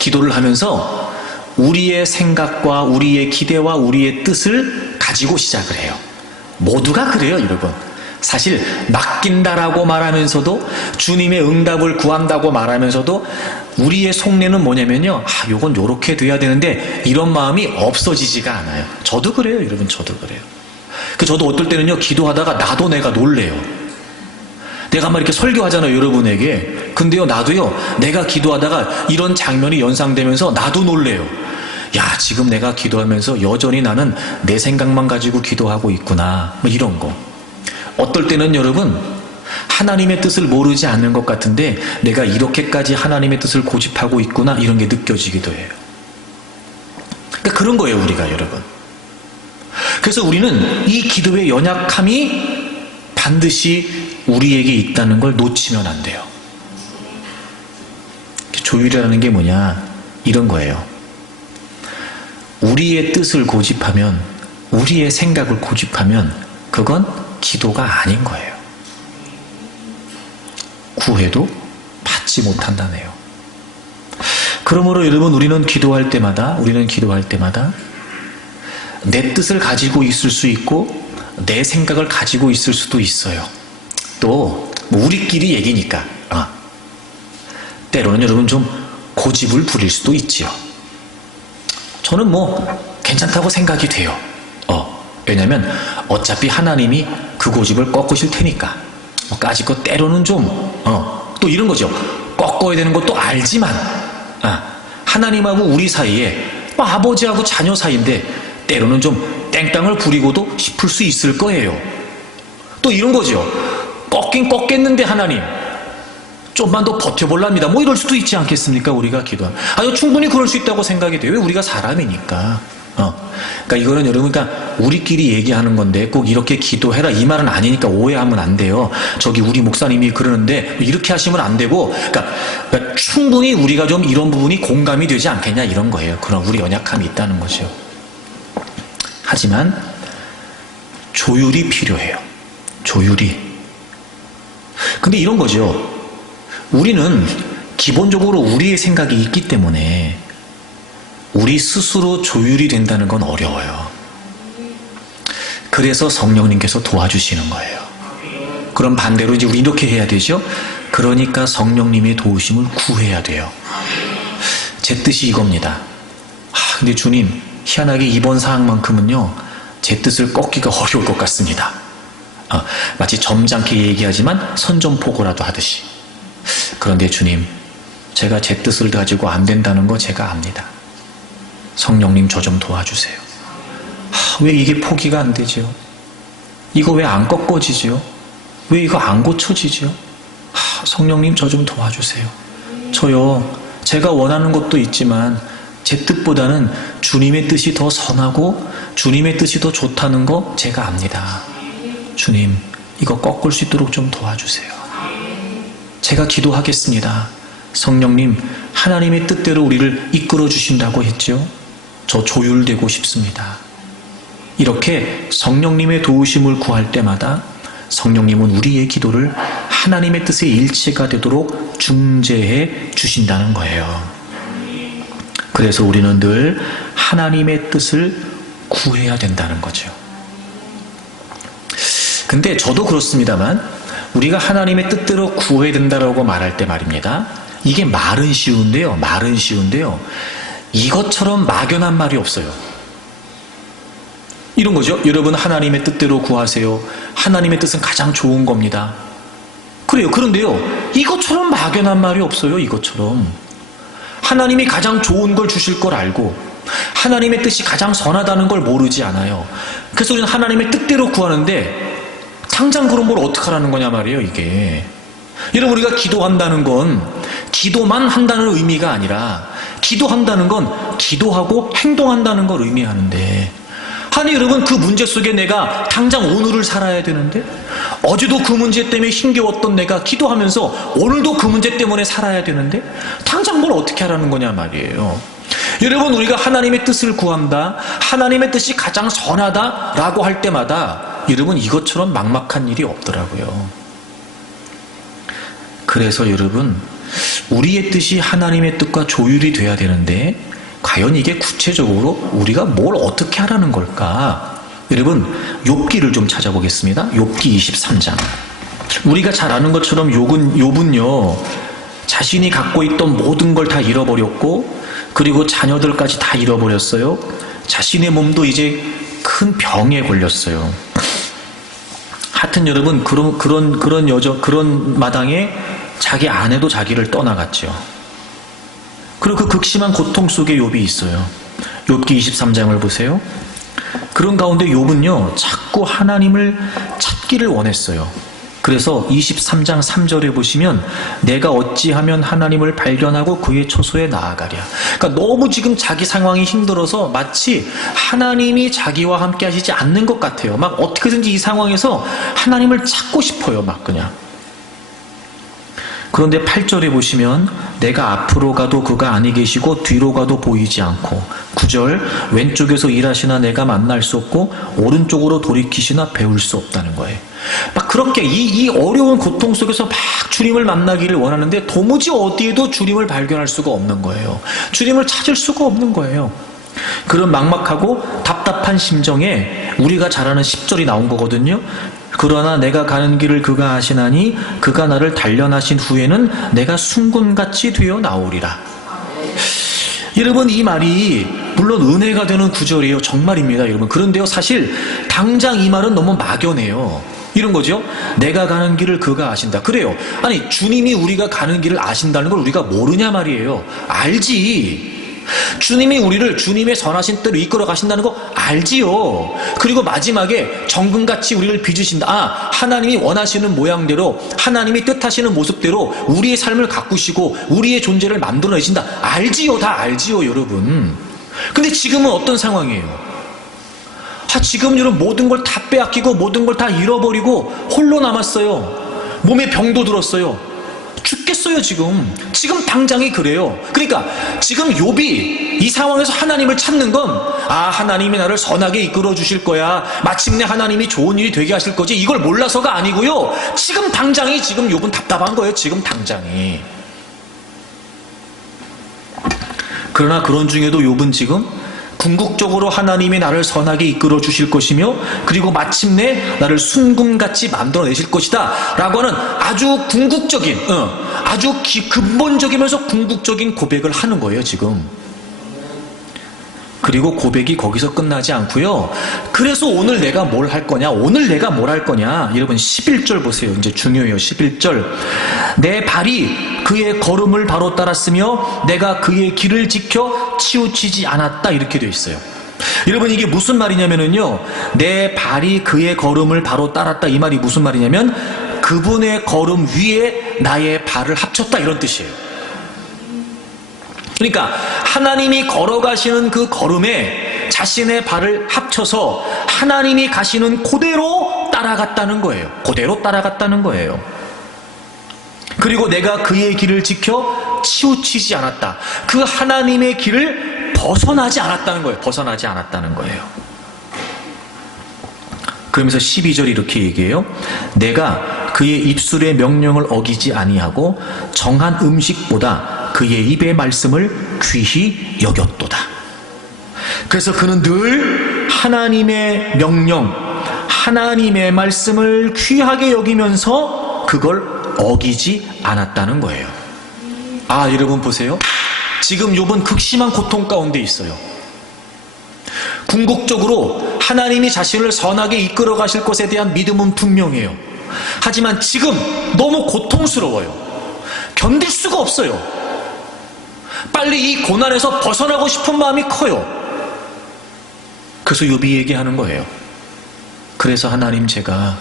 기도를 하면서 우리의 생각과 우리의 기대와 우리의 뜻을 가지고 시작을 해요. 모두가 그래요, 여러분. 사실 맡긴다라고 말하면서도 주님의 응답을 구한다고 말하면서도 우리의 속내는 뭐냐면요, 요건 요렇게 돼야 되는데 이런 마음이 없어지지가 않아요. 저도 그래요, 여러분. 저도 그래요. 저도 어떨 때는요, 기도하다가 나도 내가 놀래요. 내가 막 이렇게 설교하잖아요, 여러분에게. 근데요, 나도요, 내가 기도하다가 이런 장면이 연상되면서 나도 놀래요. 야, 지금 내가 기도하면서 여전히 나는 내 생각만 가지고 기도하고 있구나. 뭐 이런 거. 어떨 때는 여러분, 하나님의 뜻을 모르지 않는 것 같은데 내가 이렇게까지 하나님의 뜻을 고집하고 있구나, 이런 게 느껴지기도 해요. 그러니까 그런 거예요, 우리가, 여러분. 그래서 우리는 이 기도의 연약함이 반드시 우리에게 있다는 걸 놓치면 안 돼요. 조율이라는 게 뭐냐, 이런 거예요. 우리의 뜻을 고집하면, 우리의 생각을 고집하면 그건 기도가 아닌 거예요. 구해도 받지 못한다네요. 그러므로 여러분, 우리는 기도할 때마다 내 뜻을 가지고 있을 수 있고 내 생각을 가지고 있을 수도 있어요. 또 우리끼리 얘기니까 때로는 여러분 좀 고집을 부릴 수도 있지요. 저는 괜찮다고 생각이 돼요. 왜냐면 어차피 하나님이 그 고집을 꺾으실 테니까. 까짓거 때로는 또 이런 거죠. 꺾어야 되는 것도 알지만 하나님하고 우리 사이에 아버지하고 자녀 사이인데 때로는 좀 땡땅을 부리고도 싶을 수 있을 거예요. 또 이런 거죠. 꺾긴 꺾겠는데 하나님 좀만 더 버텨볼랍니다. 이럴 수도 있지 않겠습니까? 우리가 기도하면. 충분히 그럴 수 있다고 생각이 돼요. 왜? 우리가 사람이니까. 그러니까 이거는 여러분, 우리끼리 얘기하는 건데 꼭 이렇게 기도해라 이 말은 아니니까 오해하면 안 돼요. 저기 우리 목사님이 그러는데 이렇게 하시면 안 되고, 그러니까 충분히 우리가 좀 이런 부분이 공감이 되지 않겠냐, 이런 거예요. 그런 우리 연약함이 있다는 거죠. 하지만 조율이 필요해요. 조율이. 근데 이런 거죠. 우리는 기본적으로 우리의 생각이 있기 때문에 우리 스스로 조율이 된다는 건 어려워요. 그래서 성령님께서 도와주시는 거예요. 그럼 반대로 이제 우리 이렇게 해야 되죠. 그러니까 성령님의 도우심을 구해야 돼요. 제 뜻이 이겁니다. 근데 주님, 희한하게 이번 사항만큼은요, 제 뜻을 꺾기가 어려울 것 같습니다. 마치 점잖게 얘기하지만 선전포고라도 하듯이. 그런데 주님, 제가 제 뜻을 가지고 안 된다는 거 제가 압니다. 성령님, 저 좀 도와주세요. 왜 이게 포기가 안 되죠? 이거 왜 안 꺾어지죠? 왜 이거 안 고쳐지죠? 성령님, 저 좀 도와주세요. 저요, 제가 원하는 것도 있지만 제 뜻보다는 주님의 뜻이 더 선하고 주님의 뜻이 더 좋다는 거 제가 압니다. 주님, 이거 꺾을 수 있도록 좀 도와주세요. 제가 기도하겠습니다. 성령님, 하나님의 뜻대로 우리를 이끌어 주신다고 했죠. 저 조율되고 싶습니다. 이렇게 성령님의 도우심을 구할 때마다 성령님은 우리의 기도를 하나님의 뜻의 일치가 되도록 중재해 주신다는 거예요. 그래서 우리는 늘 하나님의 뜻을 구해야 된다는 거죠. 근데 저도 그렇습니다만 우리가 하나님의 뜻대로 구해야 된다고 말할 때 말입니다. 이게 말은 쉬운데요. 이것처럼 막연한 말이 없어요. 이런 거죠. 여러분, 하나님의 뜻대로 구하세요. 하나님의 뜻은 가장 좋은 겁니다. 그래요. 그런데요, 이것처럼 막연한 말이 없어요. 이것처럼 하나님이 가장 좋은 걸 주실 걸 알고 하나님의 뜻이 가장 선하다는 걸 모르지 않아요. 그래서 우리는 하나님의 뜻대로 구하는데 당장 그런 걸 어떻게 하라는 거냐 말이에요. 이게 여러분, 우리가 기도한다는 건 기도만 한다는 의미가 아니라 기도한다는 건 기도하고 행동한다는 걸 의미하는데, 아니 여러분, 그 문제 속에 내가 당장 오늘을 살아야 되는데, 어제도 그 문제 때문에 힘겨웠던 내가 기도하면서 오늘도 그 문제 때문에 살아야 되는데 당장 뭘 어떻게 하라는 거냐 말이에요. 여러분, 우리가 하나님의 뜻을 구한다, 하나님의 뜻이 가장 선하다라고 할 때마다 여러분, 이것처럼 막막한 일이 없더라고요. 그래서 여러분, 우리의 뜻이 하나님의 뜻과 조율이 돼야 되는데 과연 이게 구체적으로 우리가 뭘 어떻게 하라는 걸까? 여러분, 욥기를 좀 찾아보겠습니다. 욥기 23장. 우리가 잘 아는 것처럼 욥은요, 자신이 갖고 있던 모든 걸 다 잃어버렸고, 그리고 자녀들까지 다 잃어버렸어요. 자신의 몸도 이제 큰 병에 걸렸어요. 하여튼 여러분, 그런 마당에 자기 아내도 자기를 떠나갔죠. 그리고 그 극심한 고통 속에 욥이 있어요. 욥기 23장을 보세요. 그런 가운데 욥은요, 자꾸 하나님을 찾기를 원했어요. 그래서 23장 3절에 보시면 내가 어찌하면 하나님을 발견하고 그의 처소에 나아가랴. 그러니까 너무 지금 자기 상황이 힘들어서 마치 하나님이 자기와 함께 하시지 않는 것 같아요. 막 어떻게든지 이 상황에서 하나님을 찾고 싶어요. 막 그냥. 그런데 8절에 보시면 내가 앞으로 가도 그가 아니 계시고 뒤로 가도 보이지 않고, 9절 왼쪽에서 일하시나 내가 만날 수 없고 오른쪽으로 돌이키시나 배울 수 없다는 거예요. 막 그렇게 이 어려운 고통 속에서 막 주님을 만나기를 원하는데 도무지 어디에도 주님을 발견할 수가 없는 거예요. 주님을 찾을 수가 없는 거예요. 그런 막막하고 답답한 심정에 우리가 잘 아는 10절이 나온 거거든요. 그러나 내가 가는 길을 그가 아시나니 그가 나를 단련하신 후에는 내가 순금같이 되어 나오리라. 여러분, 이 말이 물론 은혜가 되는 구절이에요. 정말입니다, 여러분. 그런데요, 사실 당장 이 말은 너무 막연해요. 이런 거죠. 내가 가는 길을 그가 아신다. 그래요. 아니, 주님이 우리가 가는 길을 아신다는 걸 우리가 모르냐 말이에요. 알지. 주님이 우리를 주님의 선하신 대로 이끌어 가신다는 거 알지요. 그리고 마지막에 정금같이 우리를 빚으신다. 아, 하나님이 원하시는 모양대로, 하나님이 뜻하시는 모습대로 우리의 삶을 가꾸시고 우리의 존재를 만들어내신다. 알지요. 다 알지요, 여러분. 근데 지금은 어떤 상황이에요? 지금 여러분, 모든 걸 다 빼앗기고 모든 걸 다 잃어버리고 홀로 남았어요. 몸에 병도 들었어요. 죽겠어요. 지금 당장이 그래요. 그러니까 지금 욥이 이 상황에서 하나님을 찾는 건, 아, 하나님이 나를 선하게 이끌어 주실 거야, 마침내 하나님이 좋은 일이 되게 하실 거지, 이걸 몰라서가 아니고요. 지금 당장이 지금 욥은 답답한 거예요. 지금 당장이. 그러나 그런 중에도 욥은 지금 궁극적으로 하나님이 나를 선하게 이끌어 주실 것이며 그리고 마침내 나를 순금같이 만들어내실 것이다 라고 하는 아주 궁극적인, 아주 근본적이면서 궁극적인 고백을 하는 거예요, 지금. 그리고 고백이 거기서 끝나지 않고요. 그래서 오늘 내가 뭘 할 거냐, 여러분 11절 보세요. 이제 중요해요. 11절. 내 발이 그의 걸음을 바로 따랐으며 내가 그의 길을 지켜 치우치지 않았다, 이렇게 되어 있어요. 여러분, 이게 무슨 말이냐면요, 내 발이 그의 걸음을 바로 따랐다, 이 말이 무슨 말이냐면 그분의 걸음 위에 나의 발을 합쳤다, 이런 뜻이에요. 그러니까 하나님이 걸어가시는 그 걸음에 자신의 발을 합쳐서 하나님이 가시는 그대로 따라갔다는 거예요. 그대로 따라갔다는 거예요. 그리고 내가 그의 길을 지켜 치우치지 않았다. 그 하나님의 길을 벗어나지 않았다는 거예요. 벗어나지 않았다는 거예요. 그러면서 12절 이렇게 얘기해요. 내가 그의 입술의 명령을 어기지 아니하고 정한 음식보다 그의 입의 말씀을 귀히 여겼도다. 그래서 그는 늘 하나님의 명령, 하나님의 말씀을 귀하게 여기면서 그걸 어기지 않았다는 거예요. 아, 여러분 보세요. 지금 욥은 극심한 고통 가운데 있어요. 궁극적으로 하나님이 자신을 선하게 이끌어 가실 것에 대한 믿음은 분명해요. 하지만 지금 너무 고통스러워요. 견딜 수가 없어요. 빨리 이 고난에서 벗어나고 싶은 마음이 커요. 그래서 욥이 얘기하는 거예요. 그래서 하나님, 제가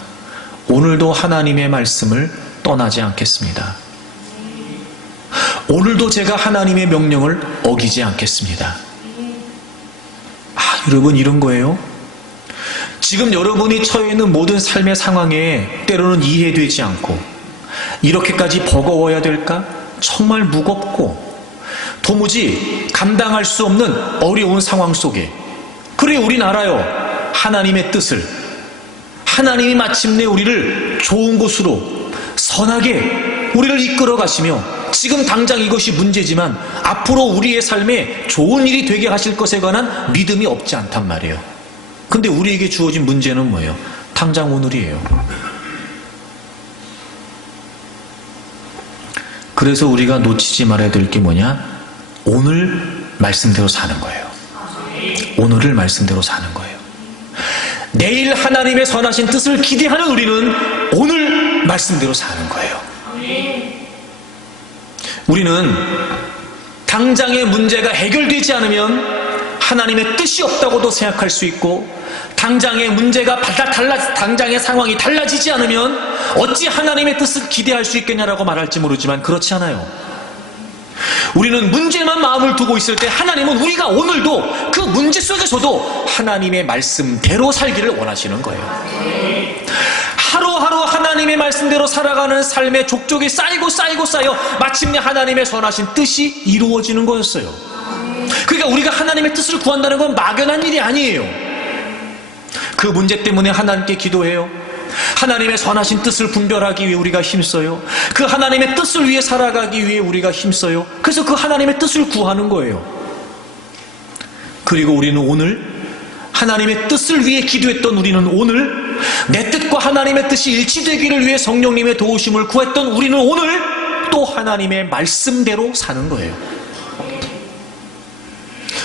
오늘도 하나님의 말씀을 떠나지 않겠습니다. 오늘도 제가 하나님의 명령을 어기지 않겠습니다. 여러분, 이런 거예요. 지금 여러분이 처해 있는 모든 삶의 상황에 때로는 이해되지 않고 이렇게까지 버거워야 될까? 정말 무겁고 도무지 감당할 수 없는 어려운 상황 속에, 그래 우린 알아요. 하나님의 뜻을, 하나님이 마침내 우리를 좋은 곳으로 선하게 우리를 이끌어 가시며 지금 당장 이것이 문제지만 앞으로 우리의 삶에 좋은 일이 되게 하실 것에 관한 믿음이 없지 않단 말이에요. 근데 우리에게 주어진 문제는 뭐예요? 당장 오늘이에요. 그래서 우리가 놓치지 말아야 될 게 뭐냐? 오늘 말씀대로 사는 거예요. 오늘을 말씀대로 사는 거예요. 내일 하나님의 선하신 뜻을 기대하는 우리는 오늘 말씀대로 사는 거예요. 우리는 당장의 문제가 해결되지 않으면 하나님의 뜻이 없다고도 생각할 수 있고, 당장의 문제가 당장의 상황이 달라지지 않으면 어찌 하나님의 뜻을 기대할 수 있겠냐라고 말할지 모르지만 그렇지 않아요. 우리는 문제만 마음을 두고 있을 때 하나님은 우리가 오늘도 그 문제 속에서도 하나님의 말씀대로 살기를 원하시는 거예요. 하루하루 하나님의 말씀대로 살아가는 삶의 족족이 쌓이고 쌓여 마침내 하나님의 선하신 뜻이 이루어지는 거였어요. 그러니까 우리가 하나님의 뜻을 구한다는 건 막연한 일이 아니에요. 그 문제 때문에 하나님께 기도해요. 하나님의 선하신 뜻을 분별하기 위해 우리가 힘써요. 그 하나님의 뜻을 위해 살아가기 위해 우리가 힘써요. 그래서 그 하나님의 뜻을 구하는 거예요. 그리고 우리는 오늘 하나님의 뜻을 위해 기도했던 우리는 오늘 내 뜻과 하나님의 뜻이 일치되기를 위해 성령님의 도우심을 구했던 우리는 오늘 또 하나님의 말씀대로 사는 거예요.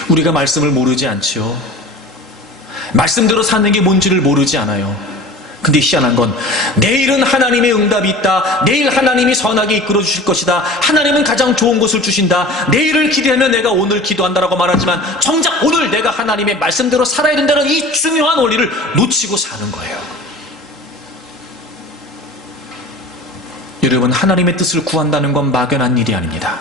우리가 말씀을 모르지 않죠. 말씀대로 사는 게 뭔지를 모르지 않아요. 근데 희한한 건 내일은 하나님의 응답이 있다. 내일 하나님이 선하게 이끌어 주실 것이다. 하나님은 가장 좋은 것을 주신다. 내일을 기대하면 내가 오늘 기도한다라고 말하지만 정작 오늘 내가 하나님의 말씀대로 살아야 된다는 이 중요한 원리를 놓치고 사는 거예요. 여러분, 하나님의 뜻을 구한다는 건 막연한 일이 아닙니다.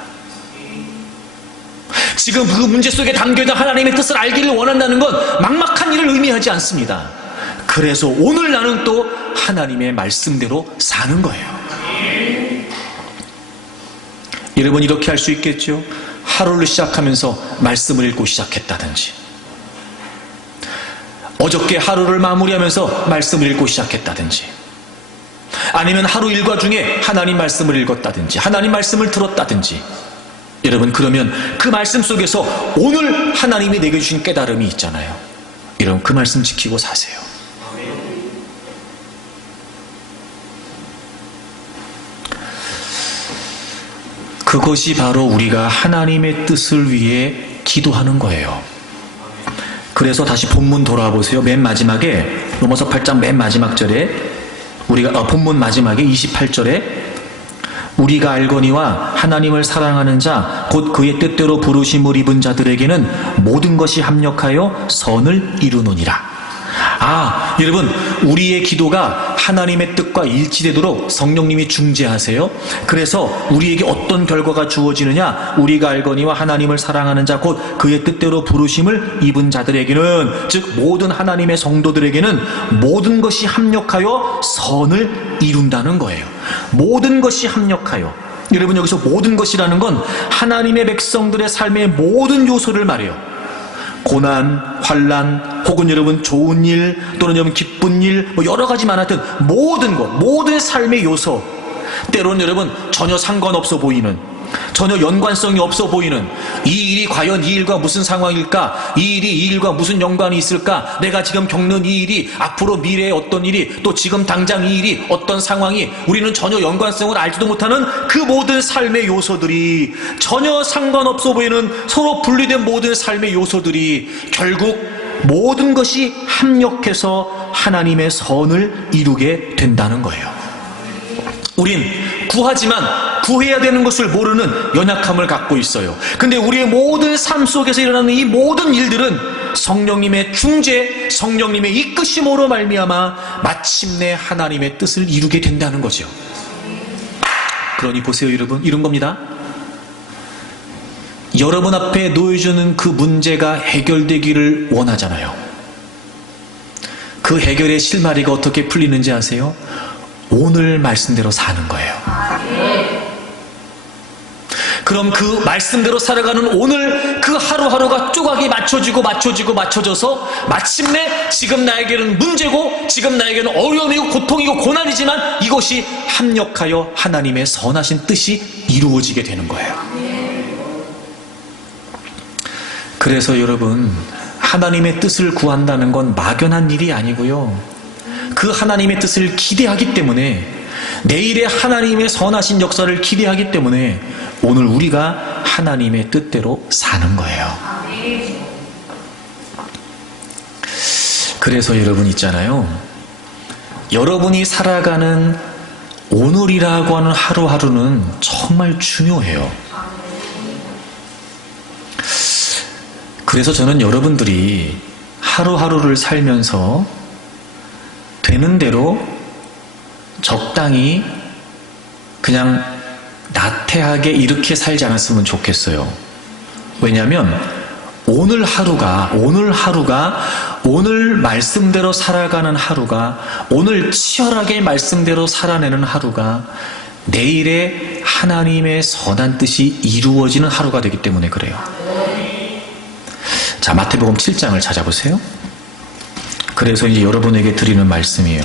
지금 그 문제 속에 담겨있는 하나님의 뜻을 알기를 원한다는 건 막막한 일을 의미하지 않습니다. 그래서 오늘 나는 또 하나님의 말씀대로 사는 거예요. 여러분, 이렇게 할 수 있겠죠? 하루를 시작하면서 말씀을 읽고 시작했다든지, 어저께 하루를 마무리하면서 말씀을 읽고 시작했다든지, 아니면 하루 일과 중에 하나님 말씀을 읽었다든지 하나님 말씀을 들었다든지, 여러분, 그러면 그 말씀 속에서 오늘 하나님이 내게 주신 깨달음이 있잖아요. 여러분, 그 말씀 지키고 사세요. 그것이 바로 우리가 하나님의 뜻을 위해 기도하는 거예요. 그래서 다시 본문 돌아보세요. 맨 마지막에, 로마서 8장 맨 마지막 절에 우리가 본문 마지막에 28절에 우리가 알거니와 하나님을 사랑하는 자 곧 그의 뜻대로 부르심을 입은 자들에게는 모든 것이 합력하여 선을 이루느니라. 여러분, 우리의 기도가 하나님의 뜻과 일치되도록 성령님이 중재하세요. 그래서 우리에게 어떤 결과가 주어지느냐? 우리가 알거니와 하나님을 사랑하는 자 곧 그의 뜻대로 부르심을 입은 자들에게는, 즉 모든 하나님의 성도들에게는 모든 것이 합력하여 선을 이룬다는 거예요. 모든 것이 합력하여. 여러분, 여기서 모든 것이라는 건 하나님의 백성들의 삶의 모든 요소를 말해요. 고난, 환난, 혹은 여러분 좋은 일, 또는 여러분 기쁜 일, 여러 가지 많았던 모든 것, 모든 삶의 요소, 때로는 여러분 전혀 상관없어 보이는, 전혀 연관성이 없어 보이는, 이 일이 과연 이 일과 무슨 상황일까? 이 일이 이 일과 무슨 연관이 있을까? 내가 지금 겪는 이 일이 앞으로 미래에 어떤 일이, 또 지금 당장 이 일이 어떤 상황이, 우리는 전혀 연관성을 알지도 못하는 그 모든 삶의 요소들이, 전혀 상관없어 보이는 서로 분리된 모든 삶의 요소들이 결국 모든 것이 합력해서 하나님의 선을 이루게 된다는 거예요. 우린 구하지만 구해야 되는 것을 모르는 연약함을 갖고 있어요. 근데 우리의 모든 삶 속에서 일어나는 이 모든 일들은 성령님의 중재, 성령님의 이끄심으로 말미암아 마침내 하나님의 뜻을 이루게 된다는 거죠. 그러니 보세요, 여러분, 이런 겁니다. 여러분 앞에 놓여주는 그 문제가 해결되기를 원하잖아요. 그 해결의 실마리가 어떻게 풀리는지 아세요? 오늘 말씀대로 사는 거예요. 그럼 그 말씀대로 살아가는 오늘, 그 하루하루가 조각이 맞춰져서 마침내 지금 나에게는 문제고, 지금 나에게는 어려움이고 고통이고 고난이지만 이것이 합력하여 하나님의 선하신 뜻이 이루어지게 되는 거예요. 그래서 여러분, 하나님의 뜻을 구한다는 건 막연한 일이 아니고요, 그 하나님의 뜻을 기대하기 때문에, 내일의 하나님의 선하신 역사를 기대하기 때문에 오늘 우리가 하나님의 뜻대로 사는 거예요. 그래서 여러분 있잖아요, 여러분이 살아가는 오늘이라고 하는 하루하루는 정말 중요해요. 그래서 저는 여러분들이 하루하루를 살면서 되는 대로 적당히 그냥 나태하게 이렇게 살지 않았으면 좋겠어요. 왜냐하면 오늘 하루가 오늘 말씀대로 살아가는 하루가, 오늘 치열하게 말씀대로 살아내는 하루가 내일의 하나님의 선한 뜻이 이루어지는 하루가 되기 때문에 그래요. 자, 마태복음 7장을 찾아보세요. 그래서 이제 여러분에게 드리는 말씀이에요.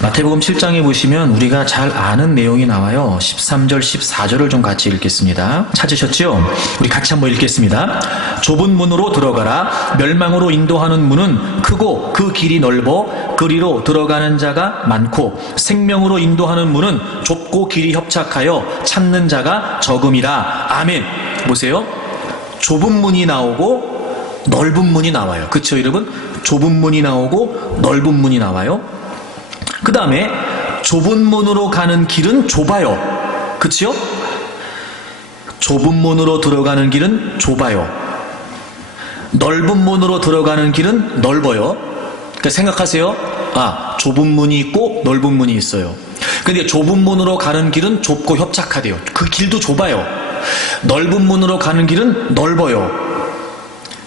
마태복음 7장에 보시면 우리가 잘 아는 내용이 나와요. 13절, 14절을 좀 같이 읽겠습니다. 찾으셨죠? 우리 같이 한번 읽겠습니다. 좁은 문으로 들어가라. 멸망으로 인도하는 문은 크고 그 길이 넓어 그리로 들어가는 자가 많고, 생명으로 인도하는 문은 좁고 길이 협착하여 찾는 자가 적음이라. 아멘. 보세요. 좁은 문이 나오고 넓은 문이 나와요. 그렇죠, 여러분? 좁은 문이 나오고 넓은 문이 나와요. 그 다음에 좁은 문으로 가는 길은 좁아요. 그렇죠? 좁은 문으로 들어가는 길은 좁아요. 넓은 문으로 들어가는 길은 넓어요. 그러니까 생각하세요. 좁은 문이 있고 넓은 문이 있어요. 근데 좁은 문으로 가는 길은 좁고 협착하대요. 그 길도 좁아요. 넓은 문으로 가는 길은 넓어요.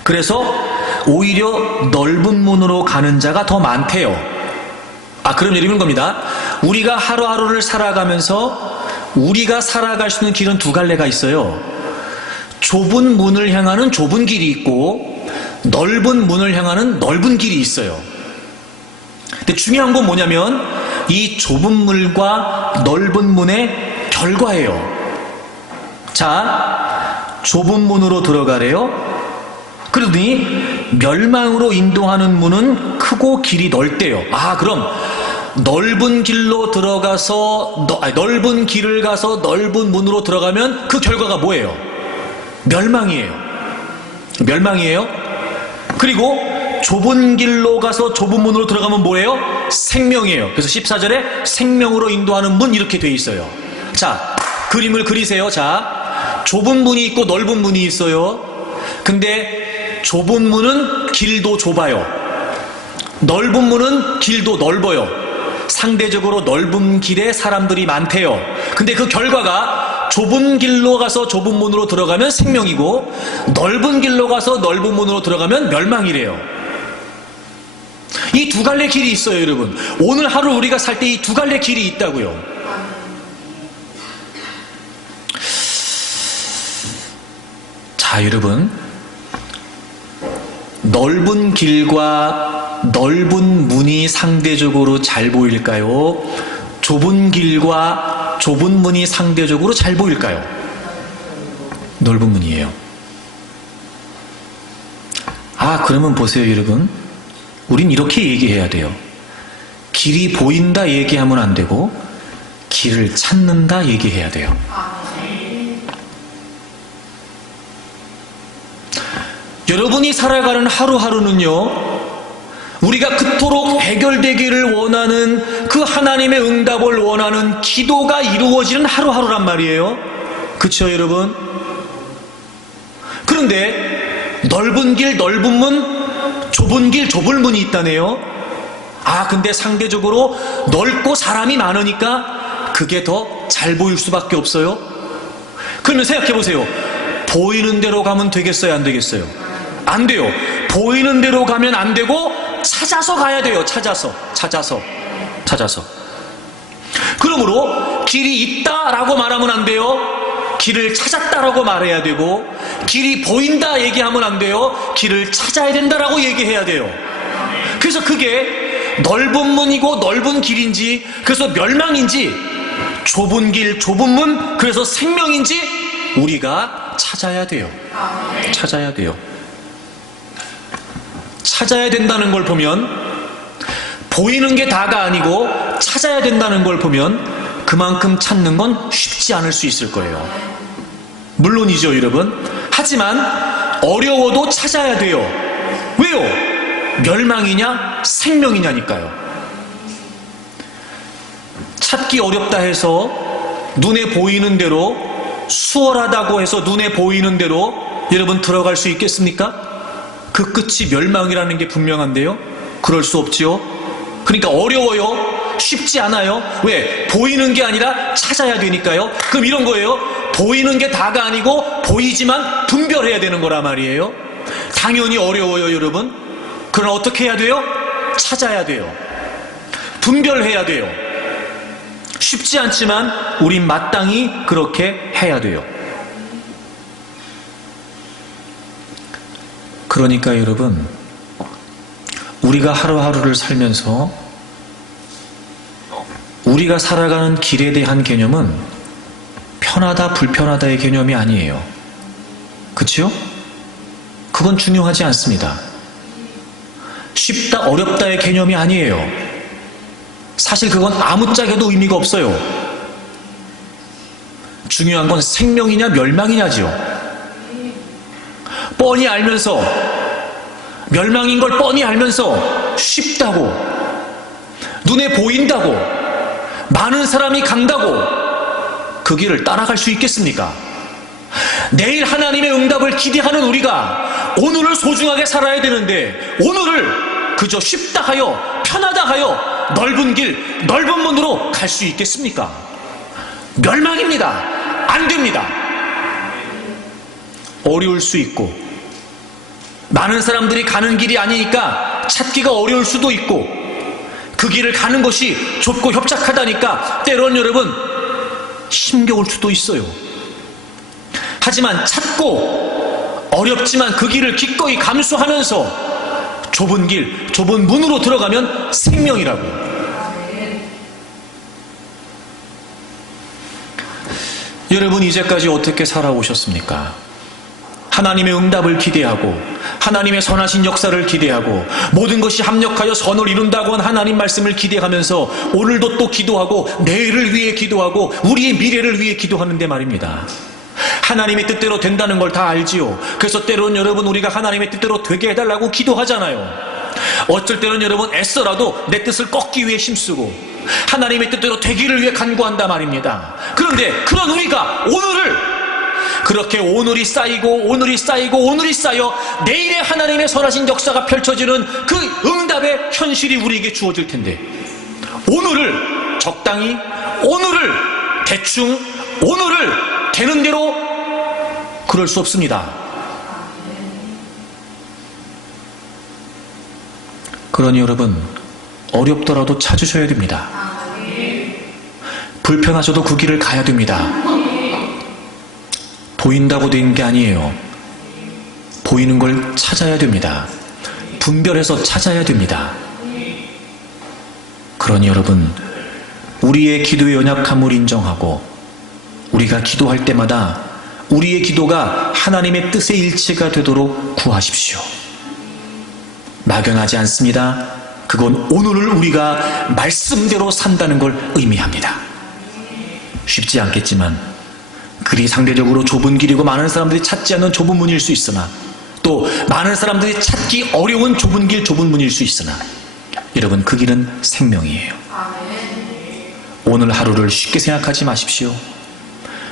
그래서 오히려 넓은 문으로 가는 자가 더 많대요. 그럼 이런 겁니다. 우리가 하루하루를 살아가면서 우리가 살아갈 수 있는 길은 두 갈래가 있어요. 좁은 문을 향하는 좁은 길이 있고 넓은 문을 향하는 넓은 길이 있어요. 근데 중요한 건 뭐냐면 이 좁은 문과 넓은 문의 결과예요. 자, 좁은 문으로 들어가래요. 그러더니 멸망으로 인도하는 문은 크고 길이 넓대요. 그럼 넓은 길로 들어가서 넓은 길을 가서 넓은 문으로 들어가면 그 결과가 뭐예요? 멸망이에요. 그리고 좁은 길로 가서 좁은 문으로 들어가면 뭐예요? 생명이에요. 그래서 14절에 생명으로 인도하는 문 이렇게 돼 있어요. 자, 그림을 그리세요. 자, 좁은 문이 있고 넓은 문이 있어요. 근데 좁은 문은 길도 좁아요. 넓은 문은 길도 넓어요. 상대적으로 넓은 길에 사람들이 많대요. 근데 그 결과가 좁은 길로 가서 좁은 문으로 들어가면 생명이고, 넓은 길로 가서 넓은 문으로 들어가면 멸망이래요. 이 두 갈래 길이 있어요, 여러분. 오늘 하루 우리가 살 때 이 두 갈래 길이 있다고요. 자, 여러분, 넓은 길과 넓은 문이 상대적으로 잘 보일까요? 좁은 길과 좁은 문이 상대적으로 잘 보일까요? 넓은 문이에요. 아, 그러면 보세요, 여러분. 우린 이렇게 얘기해야 돼요. 길이 보인다 얘기하면 안 되고 길을 찾는다 얘기해야 돼요. 여러분이 살아가는 하루하루는요, 우리가 그토록 해결되기를 원하는 그 하나님의 응답을 원하는 기도가 이루어지는 하루하루란 말이에요. 그렇죠, 여러분? 그런데 넓은 길 넓은 문, 좁은 길 좁은 문이 있다네요. 아, 근데 상대적으로 넓고 사람이 많으니까 그게 더 잘 보일 수밖에 없어요. 그러면 생각해 보세요. 보이는 대로 가면 되겠어요, 안 되겠어요? 안 돼요. 보이는 대로 가면 안 되고 찾아서 가야 돼요. 찾아서. 그러므로 길이 있다라고 말하면 안 돼요. 길을 찾았다라고 말해야 되고, 길이 보인다 얘기하면 안 돼요. 길을 찾아야 된다라고 얘기해야 돼요. 그래서 그게 넓은 문이고 넓은 길인지, 그래서 멸망인지, 좁은 길 좁은 문, 그래서 생명인지 우리가 찾아야 돼요. 찾아야 돼요. 찾아야 된다는 걸 보면, 보이는 게 다가 아니고 찾아야 된다는 걸 보면 그만큼 찾는 건 쉽지 않을 수 있을 거예요. 물론이죠, 여러분. 하지만 어려워도 찾아야 돼요. 왜요? 멸망이냐 생명이냐니까요. 찾기 어렵다 해서 눈에 보이는 대로, 수월하다고 해서 눈에 보이는 대로 여러분 들어갈 수 있겠습니까? 그 끝이 멸망이라는 게 분명한데요. 그럴 수 없지요. 그러니까 어려워요. 쉽지 않아요. 왜? 보이는 게 아니라 찾아야 되니까요. 그럼 이런 거예요. 보이는 게 다가 아니고 보이지만 분별해야 되는 거란 말이에요. 당연히 어려워요, 여러분. 그럼 어떻게 해야 돼요? 찾아야 돼요. 분별해야 돼요. 쉽지 않지만 우린 마땅히 그렇게 해야 돼요. 그러니까 여러분, 우리가 하루하루를 살면서 우리가 살아가는 길에 대한 개념은 편하다 불편하다의 개념이 아니에요. 그치요? 그건 중요하지 않습니다. 쉽다 어렵다의 개념이 아니에요. 사실 그건 아무짝에도 의미가 없어요. 중요한 건 생명이냐 멸망이냐지요. 뻔히 알면서, 멸망인 걸 뻔히 알면서 쉽다고, 눈에 보인다고, 많은 사람이 간다고 그 길을 따라갈 수 있겠습니까? 내일 하나님의 응답을 기대하는 우리가 오늘을 소중하게 살아야 되는데, 오늘을 그저 쉽다 하여, 편하다 하여 넓은 길, 넓은 문으로 갈 수 있겠습니까? 멸망입니다. 안 됩니다. 어려울 수 있고, 많은 사람들이 가는 길이 아니니까 찾기가 어려울 수도 있고, 그 길을 가는 것이 좁고 협착하다니까 때론 여러분 힘겨울 수도 있어요. 하지만 찾고 어렵지만 그 길을 기꺼이 감수하면서 좁은 길, 좁은 문으로 들어가면 생명이라고요. 여러분, 이제까지 어떻게 살아오셨습니까? 하나님의 응답을 기대하고, 하나님의 선하신 역사를 기대하고, 모든 것이 합력하여 선을 이룬다고 한 하나님 말씀을 기대하면서 오늘도 또 기도하고, 내일을 위해 기도하고, 우리의 미래를 위해 기도하는데 말입니다. 하나님의 뜻대로 된다는 걸 다 알지요. 그래서 때로는 여러분, 우리가 하나님의 뜻대로 되게 해달라고 기도하잖아요. 어쩔 때는 여러분 애써라도 내 뜻을 꺾기 위해 힘쓰고 하나님의 뜻대로 되기를 위해 간구한다 말입니다. 그런데 그런 우리가 오늘을 그렇게 오늘이 쌓이고 오늘이 쌓이고 오늘이 쌓여 내일의 하나님의 선하신 역사가 펼쳐지는 그 응답의 현실이 우리에게 주어질 텐데, 오늘을 적당히, 오늘을 대충, 오늘을 되는 대로 그럴 수 없습니다. 그러니 여러분, 어렵더라도 찾으셔야 됩니다. 불편하셔도 그 길을 가야 됩니다. 보인다고 된 게 아니에요. 보이는 걸 찾아야 됩니다. 분별해서 찾아야 됩니다. 그러니 여러분, 우리의 기도의 연약함을 인정하고 우리가 기도할 때마다 우리의 기도가 하나님의 뜻의 일치가 되도록 구하십시오. 막연하지 않습니다. 그건 오늘을 우리가 말씀대로 산다는 걸 의미합니다. 쉽지 않겠지만, 그리 상대적으로 좁은 길이고 많은 사람들이 찾지 않는 좁은 문일 수 있으나, 또 많은 사람들이 찾기 어려운 좁은 길, 좁은 문일 수 있으나, 여러분, 그 길은 생명이에요. 오늘 하루를 쉽게 생각하지 마십시오.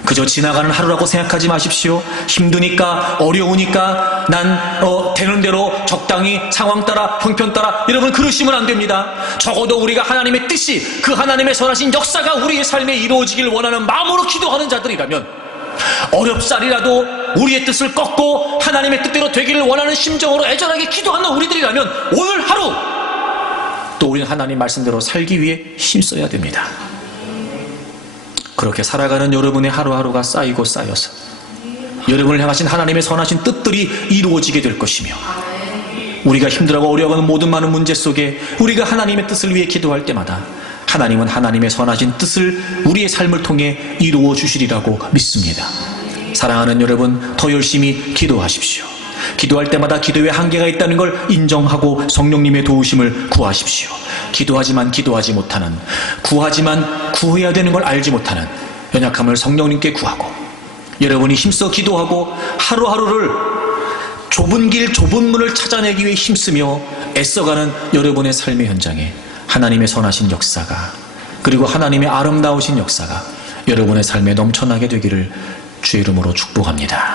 그저 지나가는 하루라고 생각하지 마십시오. 힘드니까, 어려우니까 난 되는 대로 적당히 상황 따라, 형편 따라, 여러분 그러시면 안 됩니다. 적어도 우리가 하나님의 뜻이, 그 하나님의 선하신 역사가 우리의 삶에 이루어지길 원하는 마음으로 기도하는 자들이라면, 어렵사리라도 우리의 뜻을 꺾고 하나님의 뜻대로 되기를 원하는 심정으로 애절하게 기도하는 우리들이라면, 오늘 하루 또 우리는 하나님 말씀대로 살기 위해 힘써야 됩니다. 그렇게 살아가는 여러분의 하루하루가 쌓이고 쌓여서 여러분을 향하신 하나님의 선하신 뜻들이 이루어지게 될 것이며, 우리가 힘들어하고 어려워하는 모든 많은 문제 속에 우리가 하나님의 뜻을 위해 기도할 때마다 하나님은 하나님의 선하신 뜻을 우리의 삶을 통해 이루어 주시리라고 믿습니다. 사랑하는 여러분, 더 열심히 기도하십시오. 기도할 때마다 기도에 한계가 있다는 걸 인정하고 성령님의 도우심을 구하십시오. 기도하지만 기도하지 못하는, 구하지만 구해야 되는 걸 알지 못하는 연약함을 성령님께 구하고, 여러분이 힘써 기도하고 하루하루를 좁은 길, 좁은 문을 찾아내기 위해 힘쓰며 애써가는 여러분의 삶의 현장에 하나님의 선하신 역사가, 그리고 하나님의 아름다우신 역사가 여러분의 삶에 넘쳐나게 되기를 주의 이름으로 축복합니다.